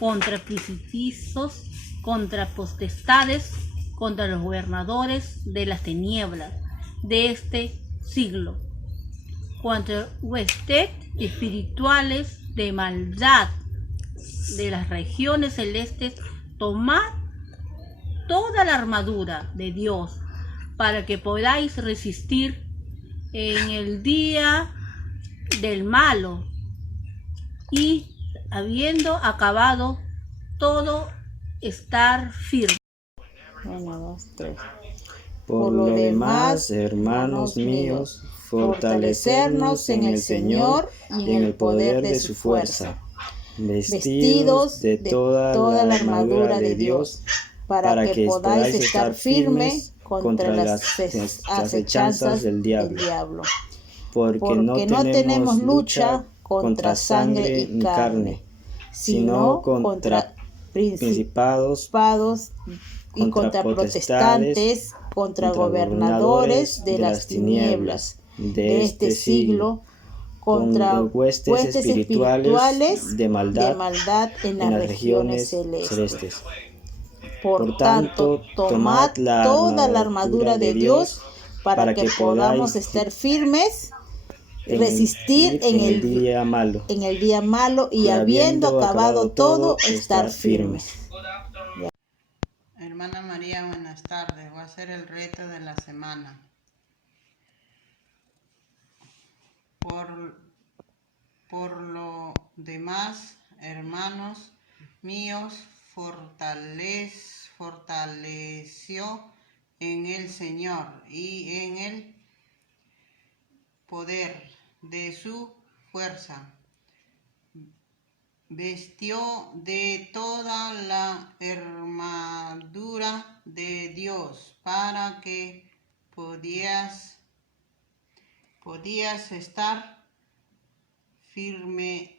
contra principados, contra potestades, contra los gobernadores de las tinieblas de este siglo, contra huestes espirituales de maldad de las regiones celestes. Tomad toda la armadura de Dios para que podáis resistir en el día del malo, y habiendo acabado todo, estar firme. 1, 2, 3. Por lo demás, hermanos míos, fortalecernos en el Señor y en el poder de su fuerza, vestidos de toda la armadura de Dios, para que podáis estar firmes contra las acechanzas del diablo. Porque no tenemos lucha contra sangre y carne, sino contra principados y contra potestades, contra gobernadores de las tinieblas de este siglo, contra huestes espirituales de maldad en las regiones celestes. Por tanto, tomad toda la armadura de Dios para que podamos estar firmes, resistir en el día malo y habiendo acabado todo, estar firmes. Hermana María, buenas tardes. Voy a hacer el reto de la semana. Por lo demás, hermanos míos, fortaleció en el Señor y en el poder de su fuerza. Vestió de toda la armadura de Dios para que podías estar firme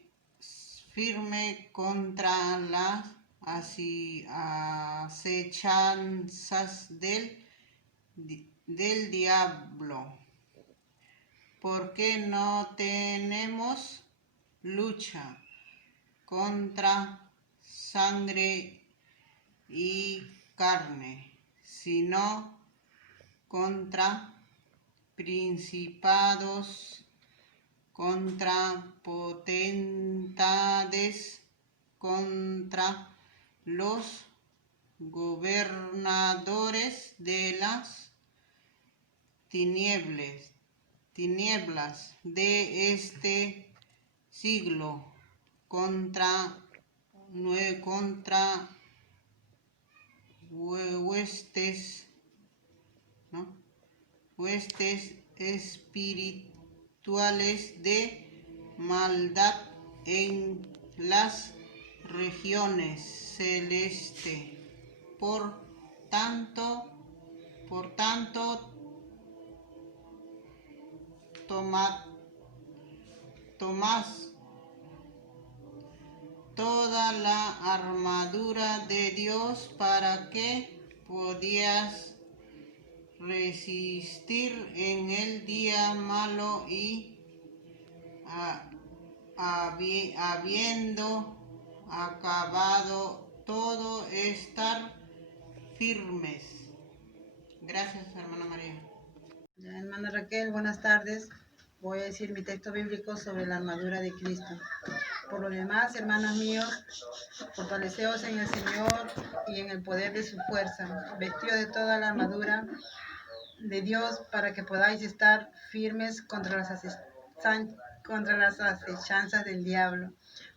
contra las acechanzas del diablo. Porque no tenemos lucha contra sangre y carne, sino contra principados, contra potestades, contra los gobernadores de las tinieblas de este siglo, contra huestes espirituales de maldad en las regiones celestes. Por tanto, tomad toda la armadura de Dios para que podáis resistir en el día malo y habiendo acabado todo, estar firmes. Gracias, hermana María. Hermana Raquel, buenas tardes. Voy a decir mi texto bíblico sobre la armadura de Cristo. Por lo demás, hermanos míos, fortaleceos en el Señor y en el poder de su fuerza, vestidos de toda la armadura de Dios para que podáis estar firmes contra las contra las acechanzas del diablo,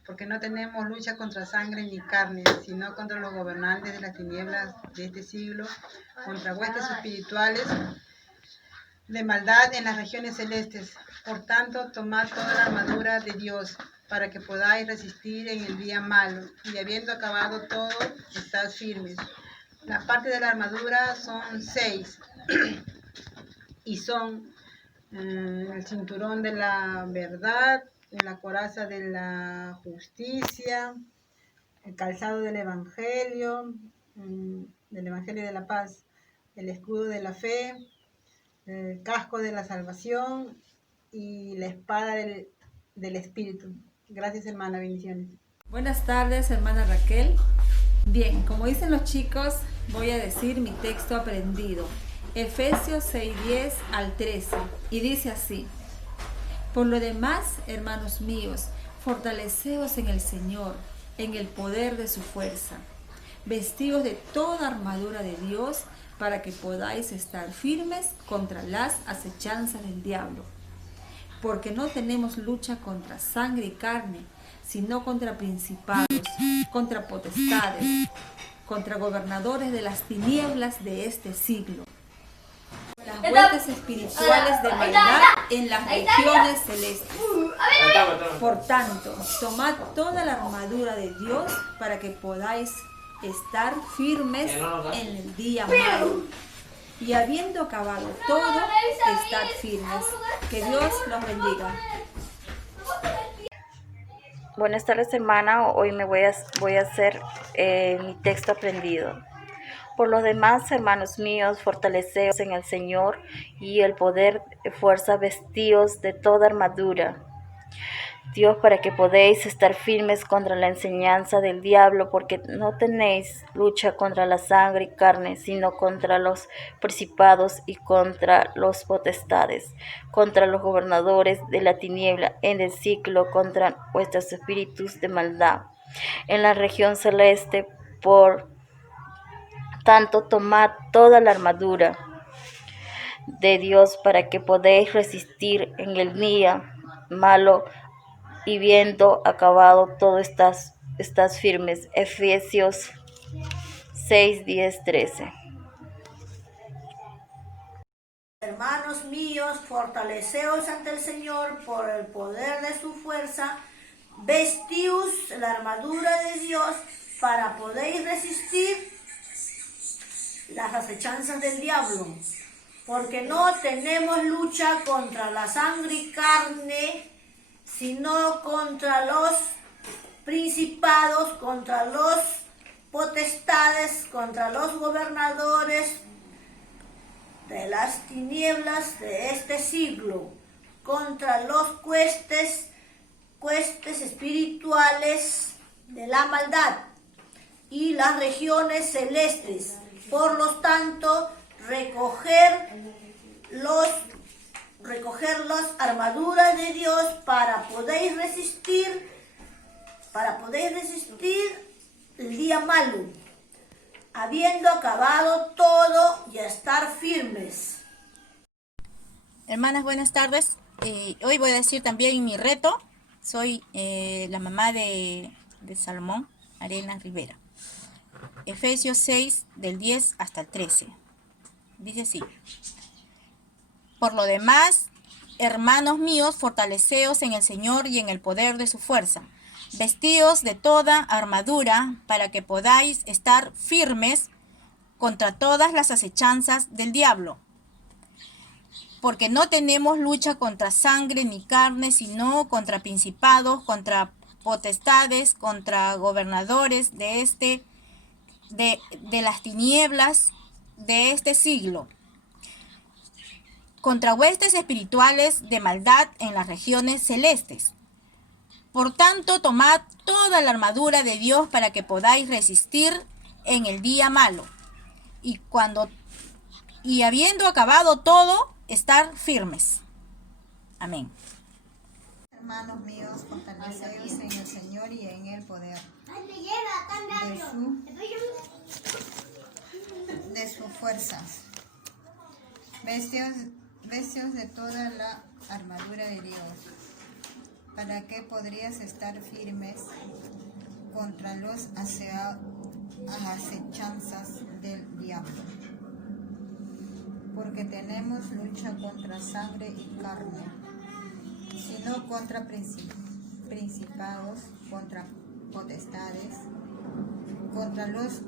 porque no tenemos lucha contra sangre ni carne, sino contra los gobernantes de las tinieblas de este siglo, contra huestes espirituales de maldad en las regiones celestes. Por tanto, tomad toda la armadura de Dios, para que podáis resistir en el día malo, y habiendo acabado todo, estad firmes. Las partes de la armadura son 6, y son el cinturón de la verdad, la coraza de la justicia, el calzado del evangelio de la paz, el escudo de la fe, el casco de la salvación y la espada del espíritu. Gracias, hermana, bendiciones. Buenas tardes, hermana Raquel. Bien, como dicen los chicos, voy a decir mi texto aprendido. Efesios 6:10 al 13. Y dice así: por lo demás, hermanos míos, fortaleceos en el Señor, en el poder de su fuerza, vestidos de toda armadura de Dios, para que podáis estar firmes contra las acechanzas del diablo. Porque no tenemos lucha contra sangre y carne, sino contra principados, contra potestades, contra gobernadores de las tinieblas de este siglo. Las huestes espirituales de maldad en las regiones celestes. Por tanto, tomad toda la armadura de Dios para que podáis estar firmes en el día malo. Y habiendo acabado todo, estad firmes. Que Dios los bendiga. Buenas tardes, hermana. Hoy me voy a hacer mi texto aprendido. Por lo demás, hermanos míos, fortaleceos en el Señor y el poder de fuerza, vestidos de toda armadura Dios, para que podéis estar firmes contra la enseñanza del diablo, porque no tenéis lucha contra la sangre y carne, sino contra los principados y contra los potestades, contra los gobernadores de la tiniebla en el siglo, contra vuestros espíritus de maldad en la región celeste. Por tanto, tomad toda la armadura de Dios para que podáis resistir en el día malo, y viendo acabado todo estás firmes. Efesios 6:10-13. Hermanos míos, fortaleceos ante el Señor por el poder de su fuerza, vestíos la armadura de Dios para poder resistir las acechanzas del diablo, porque no tenemos lucha contra la sangre y carne, sino contra los principados, contra los potestades, contra los gobernadores de las tinieblas de este siglo, contra los huestes espirituales de la maldad y las regiones celestes. Por lo tanto, recoger las armaduras de Dios para poder resistir el día malo, habiendo acabado todo, y estar firmes. Hermanas, buenas tardes. Hoy voy a decir también mi reto. Soy la mamá de Salomón Arenas Rivera. Efesios 6, del 10 hasta el 13. Dice así: por lo demás, hermanos míos, fortaleceos en el Señor y en el poder de su fuerza, vestidos de toda armadura para que podáis estar firmes contra todas las acechanzas del diablo. Porque no tenemos lucha contra sangre ni carne, sino contra principados, contra potestades, contra gobernadores de las tinieblas de este siglo, contra huestes espirituales de maldad en las regiones celestes. Por tanto, tomad toda la armadura de Dios para que podáis resistir en el día malo, y habiendo acabado todo, estar firmes. Amén. Hermanos míos, fortaleceos en el Señor y en el poder de su fuerza. Vestidos de toda la armadura de Dios, para que podrías estar firmes contra las acechanzas del diablo. Porque tenemos lucha contra sangre y carne, sino contra principados, contra potestades, contra los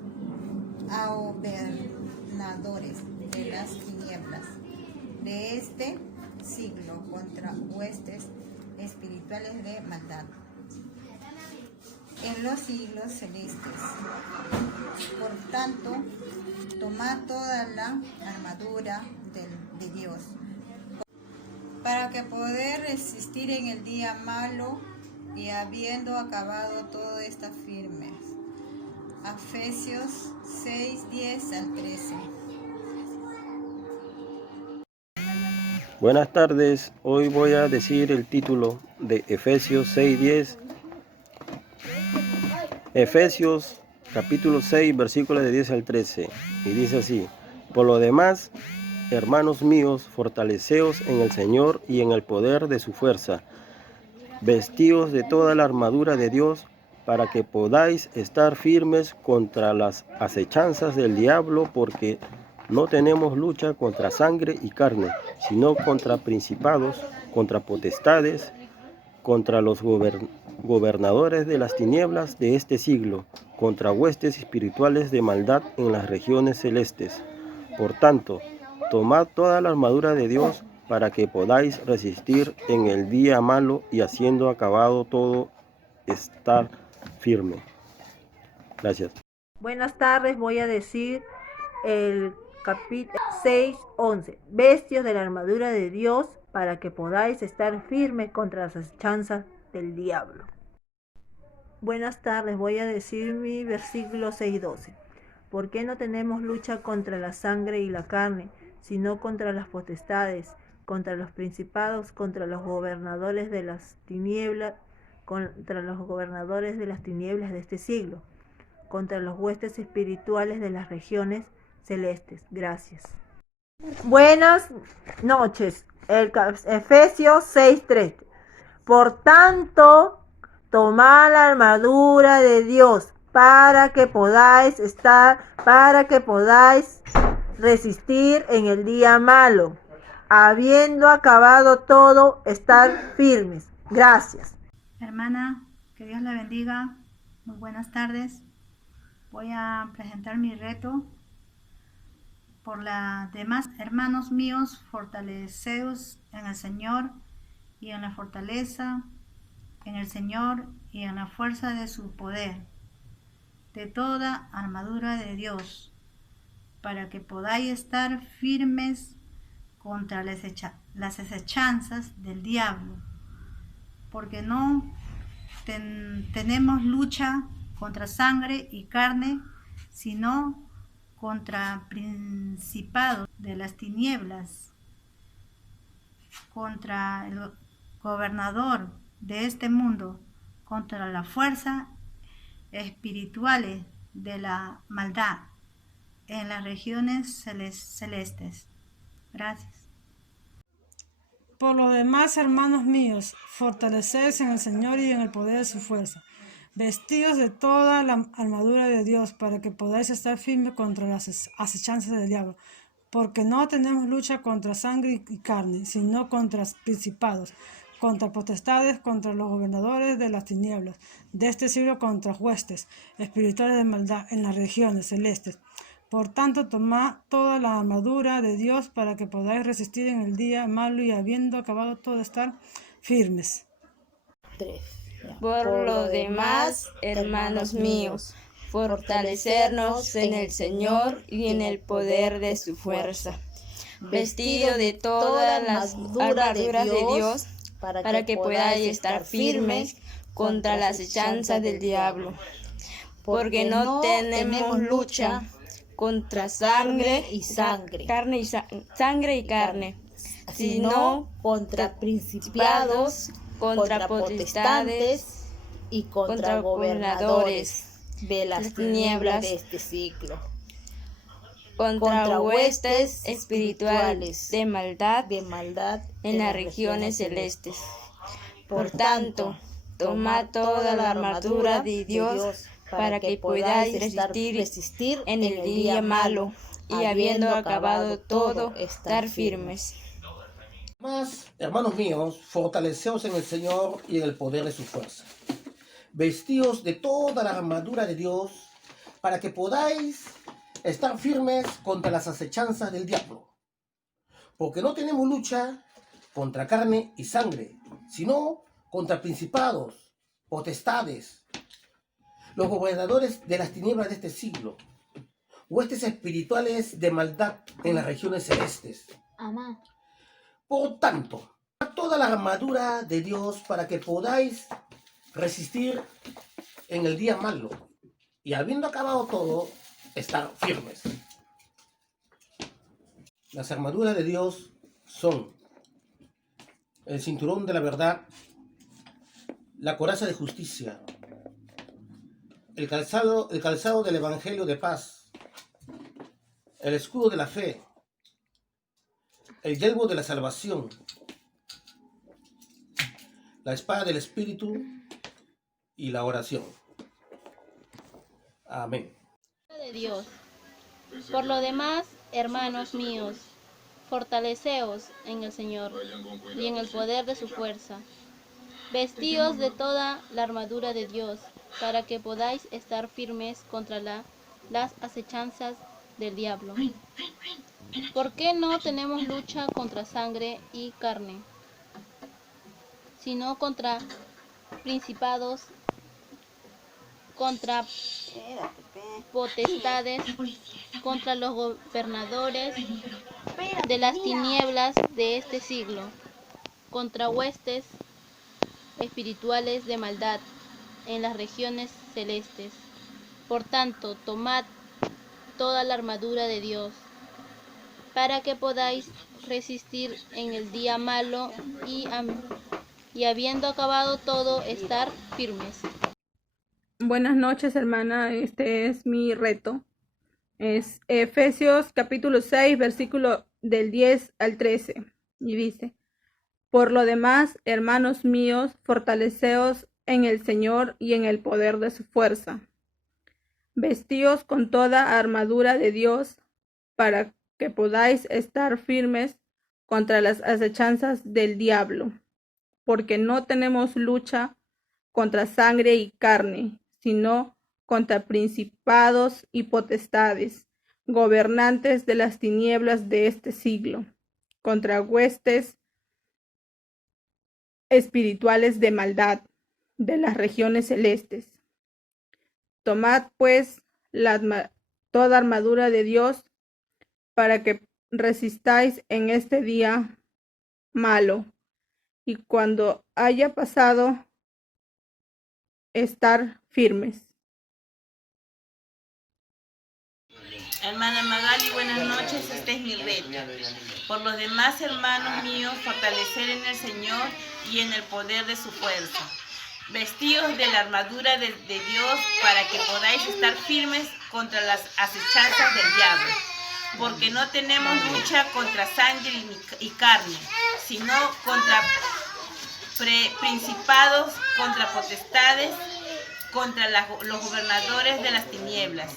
gobernadores de las tinieblas de este siglo, contra huestes espirituales de maldad en los siglos celestes. Por tanto, tomad toda la armadura de Dios para que poder resistir en el día malo y habiendo acabado todo estar firmes. Efesios 6, 10 al 13. Buenas tardes, hoy voy a decir el título de Efesios 6:10. Efesios capítulo 6, versículos de 10 al 13, y dice así: por lo demás, hermanos míos, fortaleceos en el Señor y en el poder de su fuerza, vestidos de toda la armadura de Dios, para que podáis estar firmes contra las acechanzas del diablo, porque no tenemos lucha contra sangre y carne, sino contra principados, contra potestades, contra los gobernadores de las tinieblas de este siglo, contra huestes espirituales de maldad en las regiones celestes. Por tanto, tomad toda la armadura de Dios para que podáis resistir en el día malo y habiendo acabado todo, estar firme. Gracias. Buenas tardes, voy a decir el capítulo 6:11. Vestidos de la armadura de Dios para que podáis estar firmes contra las acechanzas del diablo. Buenas tardes, voy a decir mi versículo 6:12. ¿Por qué no tenemos lucha contra la sangre y la carne, sino contra las potestades, contra los principados, contra los gobernadores de las tinieblas, de este siglo, contra los huestes espirituales de las regiones celestes? Gracias. Buenas noches. Efesios 6:3. Por tanto, tomad la armadura de Dios para que podáis resistir en el día malo, habiendo acabado todo, estar firmes. Gracias. Hermana, que Dios la bendiga. Muy buenas tardes. Voy a presentar mi reto. Por la demás, hermanos míos, fortaleceos en el Señor y en la fortaleza, en el Señor y en la fuerza de su poder, de toda armadura de Dios, para que podáis estar firmes contra las acechanzas del diablo, porque no tenemos lucha contra sangre y carne, sino contra principados de las tinieblas, contra el gobernador de este mundo, contra la fuerza espirituales de la maldad en las regiones celestes. Gracias. Por lo demás, hermanos míos, fortaleceos en el Señor y en el poder de su fuerza, vestidos de toda la armadura de Dios, para que podáis estar firmes contra las acechanzas del diablo, porque no tenemos lucha contra sangre y carne, sino contra principados, contra potestades, contra los gobernadores de las tinieblas de este siglo, contra huestes espirituales de maldad en las regiones celestes. Por tanto, tomad toda la armadura de Dios para que podáis resistir en el día malo y habiendo acabado todo, estar firmes. Por lo demás, hermanos míos, fortalecernos en el Señor y en el poder de su fuerza, vestido de toda la armadura de Dios, para que podáis estar firmes contra las acechanzas del diablo, porque no tenemos lucha contra sangre y carne, sino contra principados, contra potestades y contra gobernadores de las tinieblas de este siglo, contra huestes espirituales de maldad en las regiones celestes. Por tanto, tomad toda la armadura de Dios para que podáis resistir en el día malo y habiendo acabado todo, estar firmes. Mas, hermanos míos, fortaleceos en el Señor y en el poder de su fuerza. Vestíos de toda la armadura de Dios para que podáis estar firmes contra las acechanzas del diablo. Porque no tenemos lucha contra carne y sangre, sino contra principados, potestades, los gobernadores de las tinieblas de este siglo, huestes espirituales de maldad en las regiones celestes. Amén. Por tanto, toda la armadura de Dios para que podáis resistir en el día malo y habiendo acabado todo, estar firmes. Las armaduras de Dios son el cinturón de la verdad, la coraza de justicia, el calzado del evangelio de paz, el escudo de la fe, el yelmo de la salvación, la espada del Espíritu y la oración. Amén. De Dios. Por lo demás, hermanos míos, fortaleceos en el Señor y en el poder de su fuerza. Vestíos de toda la armadura de Dios, para que podáis estar firmes contra las acechanzas del diablo. ¿Por qué no tenemos lucha contra sangre y carne, sino contra principados, contra potestades, contra los gobernadores de las tinieblas de este siglo, contra huestes espirituales de maldad en las regiones celestes? Por tanto, tomad toda la armadura de Dios, para que podáis resistir en el día malo y habiendo acabado todo, estar firmes. Buenas noches, hermana. Este es mi reto. Es Efesios capítulo 6, versículo del 10 al 13. Y dice: Por lo demás, hermanos míos, fortaleceos en el Señor y en el poder de su fuerza. Vestíos con toda armadura de Dios para que podáis estar firmes contra las acechanzas del diablo, porque no tenemos lucha contra sangre y carne, sino contra principados y potestades, gobernantes de las tinieblas de este siglo, contra huestes espirituales de maldad de las regiones celestes. Tomad pues toda armadura de Dios para que resistáis en este día malo, y cuando haya pasado, estar firmes. Hermana Magali, buenas noches, este es mi reto. Por los demás, hermanos míos, fortalecer en el Señor y en el poder de su fuerza. Vestidos de la armadura de Dios para que podáis estar firmes contra las acechanzas del diablo. Porque no tenemos lucha contra sangre y carne, sino contra principados, contra potestades, contra los gobernadores de las tinieblas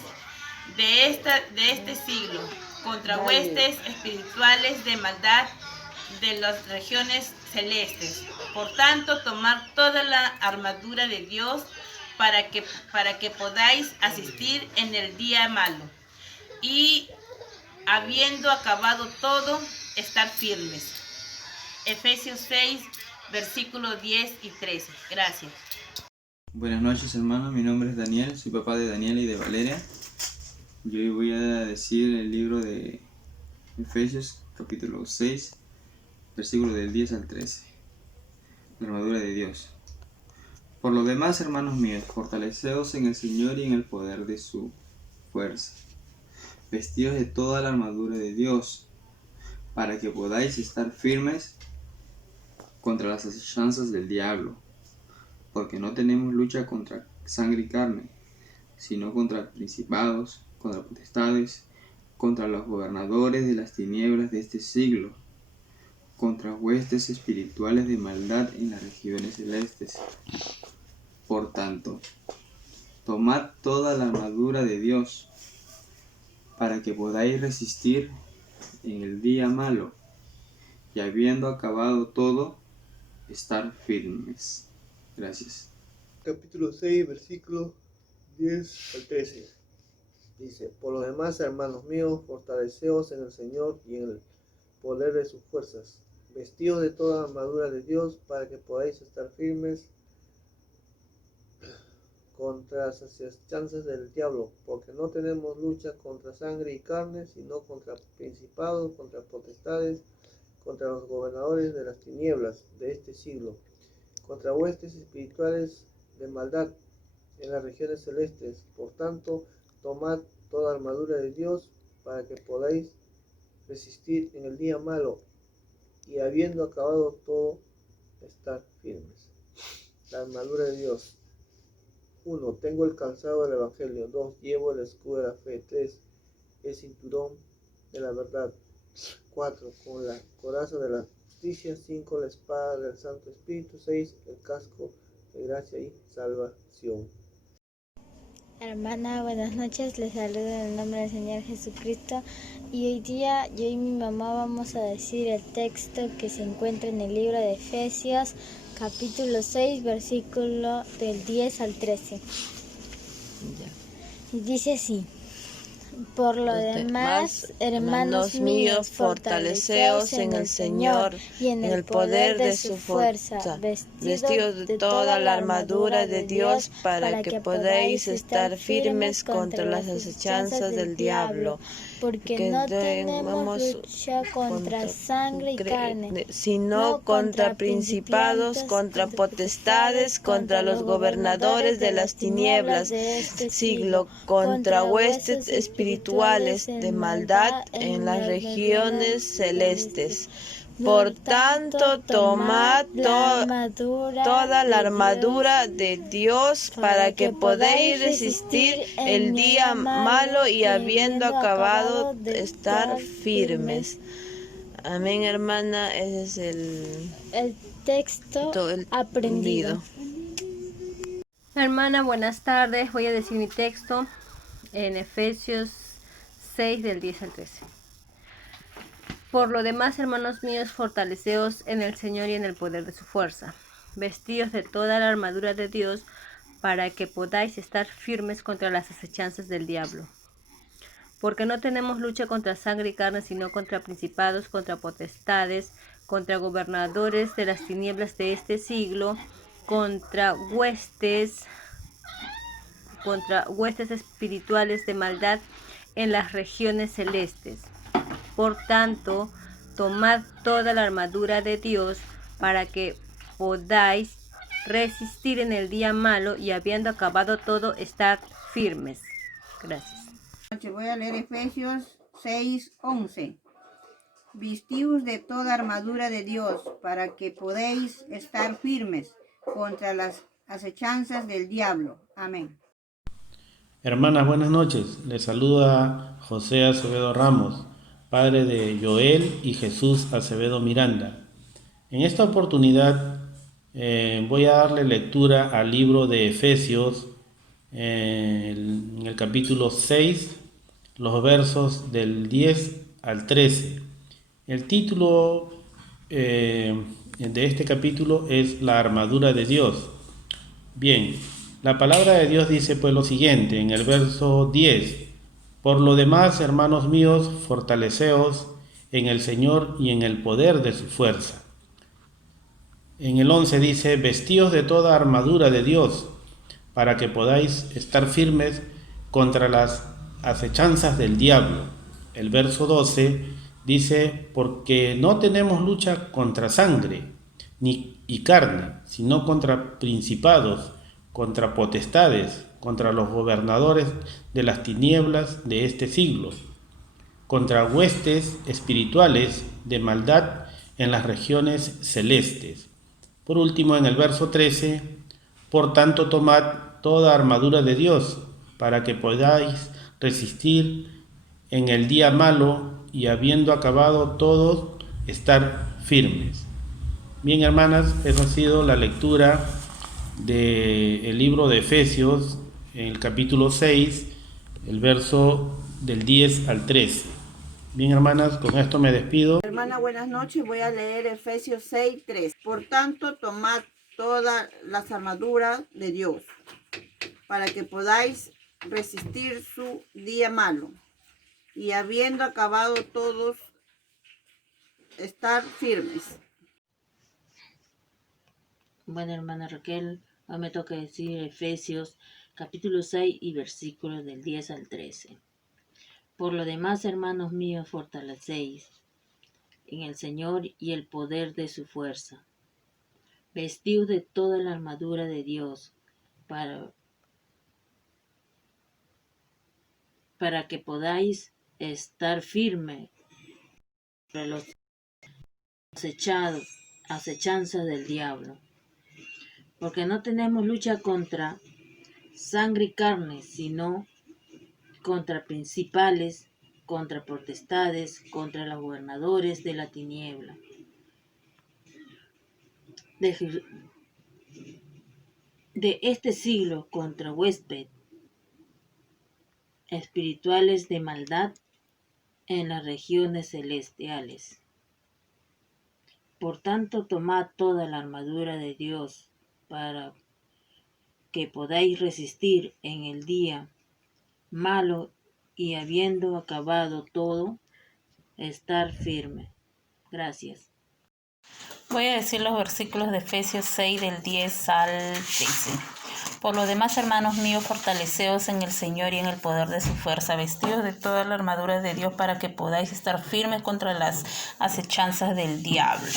de este siglo, contra huestes espirituales de maldad de las regiones celestes. Por tanto, tomad toda la armadura de Dios para que podáis asistir en el día malo y, habiendo acabado todo, estar firmes. Efesios 6, versículos 10 y 13. Gracias. Buenas noches, hermanos. Mi nombre es Daniel, soy papá de Daniela y de Valeria. Yo hoy voy a decir el libro de Efesios, capítulo 6, versículos del 10 al 13. La armadura de Dios. Por lo demás, hermanos míos, fortaleceos en el Señor y en el poder de su fuerza. Vestidos de toda la armadura de Dios, para que podáis estar firmes contra las acechanzas del diablo. Porque no tenemos lucha contra sangre y carne, sino contra principados, contra potestades, contra los gobernadores de las tinieblas de este siglo, contra huestes espirituales de maldad en las regiones celestes. Por tanto, tomad toda la armadura de Dios, para que podáis resistir en el día malo, y habiendo acabado todo, estar firmes. Gracias. Capítulo 6, versículos 10 al 13. Dice: por lo demás, hermanos míos, fortaleceos en el Señor y en el poder de sus fuerzas. Vestidos de toda armadura de Dios, para que podáis estar firmes contra las acechanzas del diablo, porque no tenemos lucha contra sangre y carne, sino contra principados, contra potestades, contra los gobernadores de las tinieblas de este siglo, contra huestes espirituales de maldad en las regiones celestes. Por tanto, tomad toda armadura de Dios, para que podáis resistir en el día malo, y habiendo acabado todo, estar firmes. La armadura de Dios. 1. Tengo el calzado del Evangelio. 2. Llevo el escudo de la fe. 3. El cinturón de la verdad. 4. Con la coraza de la justicia. 5. La espada del Santo Espíritu. 6. El casco de gracia y salvación. Hermana, buenas noches, les saludo en el nombre del Señor Jesucristo, y hoy día yo y mi mamá vamos a decir el texto que se encuentra en el libro de Efesios, capítulo 6, versículo del 10 al 13. Y dice así: por lo demás, hermanos míos, fortaleceos en el Señor y en el poder de su fuerza, vestidos de toda la armadura de Dios, para que podáis estar firmes contra las acechanzas del diablo, porque no tenemos lucha contra sangre y carne, sino contra principados, contra potestades, contra los gobernadores de las tinieblas de este siglo, contra huestes espirituales de maldad en las regiones celestes. Por tanto, tomad toda la armadura de Dios, para que podáis resistir el día malo, y habiendo acabado, estar firmes. Amén, hermana. Ese es el texto aprendido. Hermana, buenas tardes. Voy a decir mi texto en Efesios 6, del 10 al 13. Por lo demás, hermanos míos, fortaleceos en el Señor y en el poder de su fuerza, vestidos de toda la armadura de Dios, para que podáis estar firmes contra las acechanzas del diablo. Porque no tenemos lucha contra sangre y carne, sino contra principados, contra potestades, contra gobernadores de las tinieblas de este siglo, contra huestes espirituales de maldad en las regiones celestes. Por tanto, tomad toda la armadura de Dios, para que podáis resistir en el día malo, y habiendo acabado todo, estar firmes. Gracias. Voy a leer Efesios 6:11. Vestidos de toda armadura de Dios, para que podáis estar firmes contra las acechanzas del diablo. Amén. Hermanas, buenas noches. Les saluda José Acevedo Ramos, padre de Joel y Jesús Acevedo Miranda. En esta oportunidad voy a darle lectura al libro de Efesios, en el capítulo 6, los versos del 10 al 13. El título de este capítulo es La armadura de Dios. Bien, la palabra de Dios dice pues lo siguiente en el verso 10: por lo demás, hermanos míos, fortaleceos en el Señor y en el poder de su fuerza. En el 11 dice: vestíos de toda armadura de Dios, para que podáis estar firmes contra las acechanzas del diablo. El verso 12 dice: porque no tenemos lucha contra sangre y carne, sino contra principados, contra potestades, contra los gobernadores de las tinieblas de este siglo, contra huestes espirituales de maldad en las regiones celestes. Por último, en el verso 13: por tanto, tomad toda armadura de Dios, para que podáis resistir en el día malo, y habiendo acabado todo, estar firmes. Bien, hermanas, esa ha sido la lectura del libro de Efesios, en el capítulo 6, el verso del 10 al 13. Bien, hermanas, con esto me despido. Hermana, buenas noches. Voy a leer Efesios 6, 3. Por tanto, tomad todas las armaduras de Dios, para que podáis resistir su día malo, y habiendo acabado todos, estar firmes. Bueno, hermana Raquel, hoy me toca decir Efesios capítulo 6 y versículos del 10 al 13. Por lo demás, hermanos míos, fortalecéis en el Señor y el poder de su fuerza. Vestíos de toda la armadura de Dios para que podáis estar firme contra los acechanzas del diablo. Porque no tenemos lucha contra sangre y carne, sino contra principales, contra potestades, contra los gobernadores de la tiniebla, de este siglo, contra huéspedes espirituales de maldad en las regiones celestiales. Por tanto, tomad toda la armadura de Dios para que podáis resistir en el día malo, y habiendo acabado todo, estar firme. Gracias. Voy a decir los versículos de Efesios 6 del 10 al 13. Por lo demás, hermanos míos, fortaleceos en el Señor y en el poder de su fuerza, vestidos de toda la armadura de Dios para que podáis estar firmes contra las acechanzas del diablo.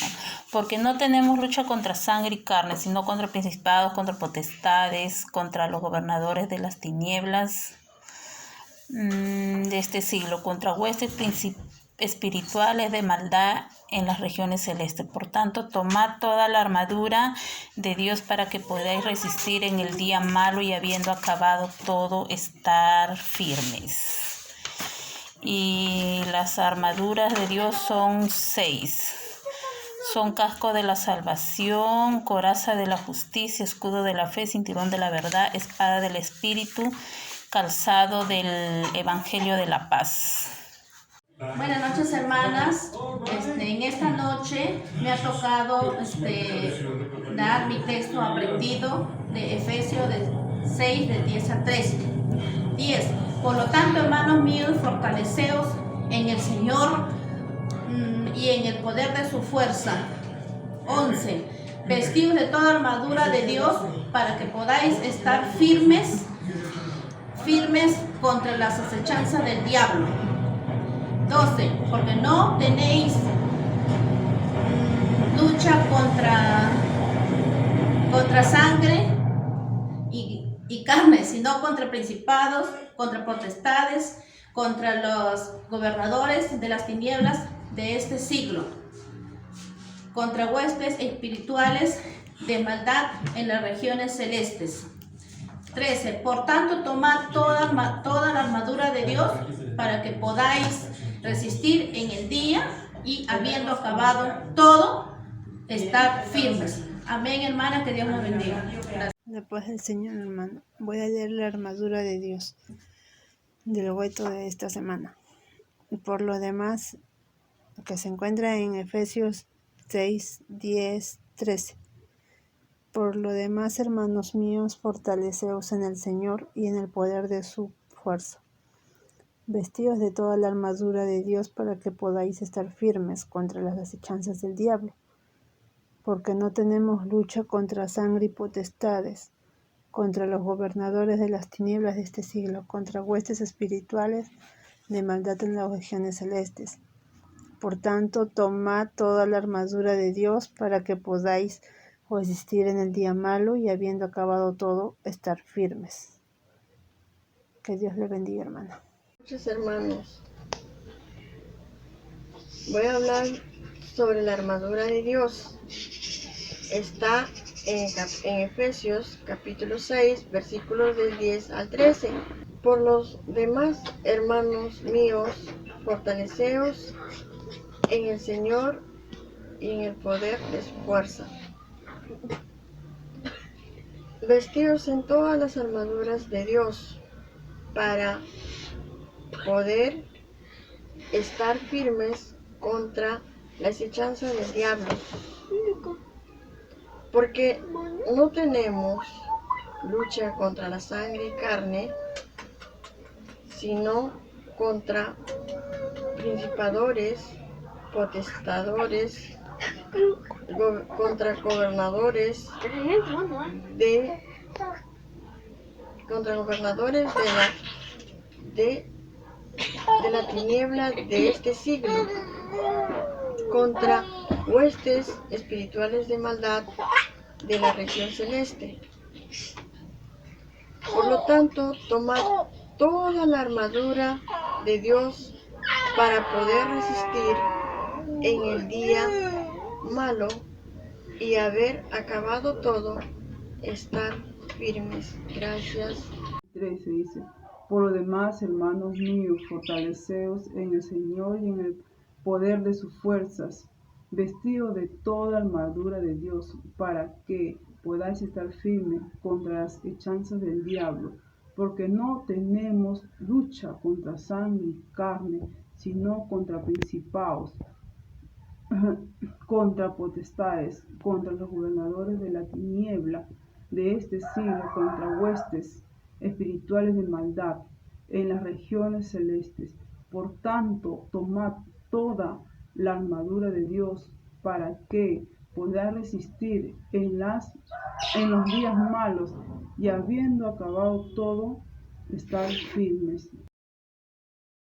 Porque no tenemos lucha contra sangre y carne, sino contra principados, contra potestades, contra los gobernadores de las tinieblas de este siglo, contra huestes espirituales de maldad en las regiones celestes. Por tanto, tomad toda la armadura de Dios para que podáis resistir en el día malo, y habiendo acabado todo, estar firmes. Y las armaduras de Dios son 6. Son casco de la salvación, coraza de la justicia, escudo de la fe, cinturón de la verdad, espada del Espíritu, calzado del Evangelio de la paz. Buenas noches, hermanas. En esta noche me ha tocado dar mi texto aprendido de Efesios 6, de 10 a 13. 10. Por lo tanto, hermanos míos, fortaleceos en el Señor y en el poder de su fuerza. 11. Vestidos de toda armadura de Dios para que podáis estar firmes contra las acechanzas del diablo. 12. Porque no tenéis lucha contra sangre y carne, sino contra principados, contra potestades, contra los gobernadores de las tinieblas de este siglo, contra huéspedes espirituales de maldad en las regiones celestes. 13. Por tanto, tomad toda la armadura de Dios para que podáis resistir en el día, y habiendo acabado todo, estar firmes. Amén, hermana, que Dios nos bendiga. Gracias. La paz del Señor, hermano. Voy a leer la armadura de Dios del hueto de esta semana. Por lo demás, que se encuentra en Efesios 6, 10, 13. Por lo demás, hermanos míos, fortaleceos en el Señor y en el poder de su fuerza. Vestidos de toda la armadura de Dios para que podáis estar firmes contra las acechanzas del diablo. Porque no tenemos lucha contra sangre y potestades, contra los gobernadores de las tinieblas de este siglo, contra huestes espirituales de maldad en las regiones celestes. Por tanto, tomad toda la armadura de Dios para que podáis resistir en el día malo, y habiendo acabado todo, estar firmes. Que Dios le bendiga, hermana. Muchos hermanos, voy a hablar sobre la armadura de Dios. Está en Efesios capítulo 6, versículos del 10 al 13. Por los demás, hermanos míos, fortaleceos en el Señor y en el poder de su fuerza. Vestidos en todas las armaduras de Dios para poder estar firmes contra la acechanza del diablo. Porque no tenemos lucha contra la sangre y carne, sino contra principadores, potestadores, contra gobernadores de la tiniebla de este siglo, contra huestes espirituales de maldad de la región celeste. Por lo tanto, tomad toda la armadura de Dios para poder resistir en el día malo y haber acabado todo, estar firmes. Gracias. 13 dice: por lo demás, hermanos míos, fortaleceos en el Señor y en el poder de sus fuerzas, vestidos de toda armadura de Dios, para que podáis estar firmes contra las hechanzas del diablo, porque no tenemos lucha contra sangre y carne, sino contra principados, contra potestades, contra los gobernadores de la tiniebla de este siglo, contra huestes espirituales de maldad en las regiones celestes. Por tanto, tomad toda la armadura de Dios para que podáis resistir en los días malos y habiendo acabado todo, estar firmes.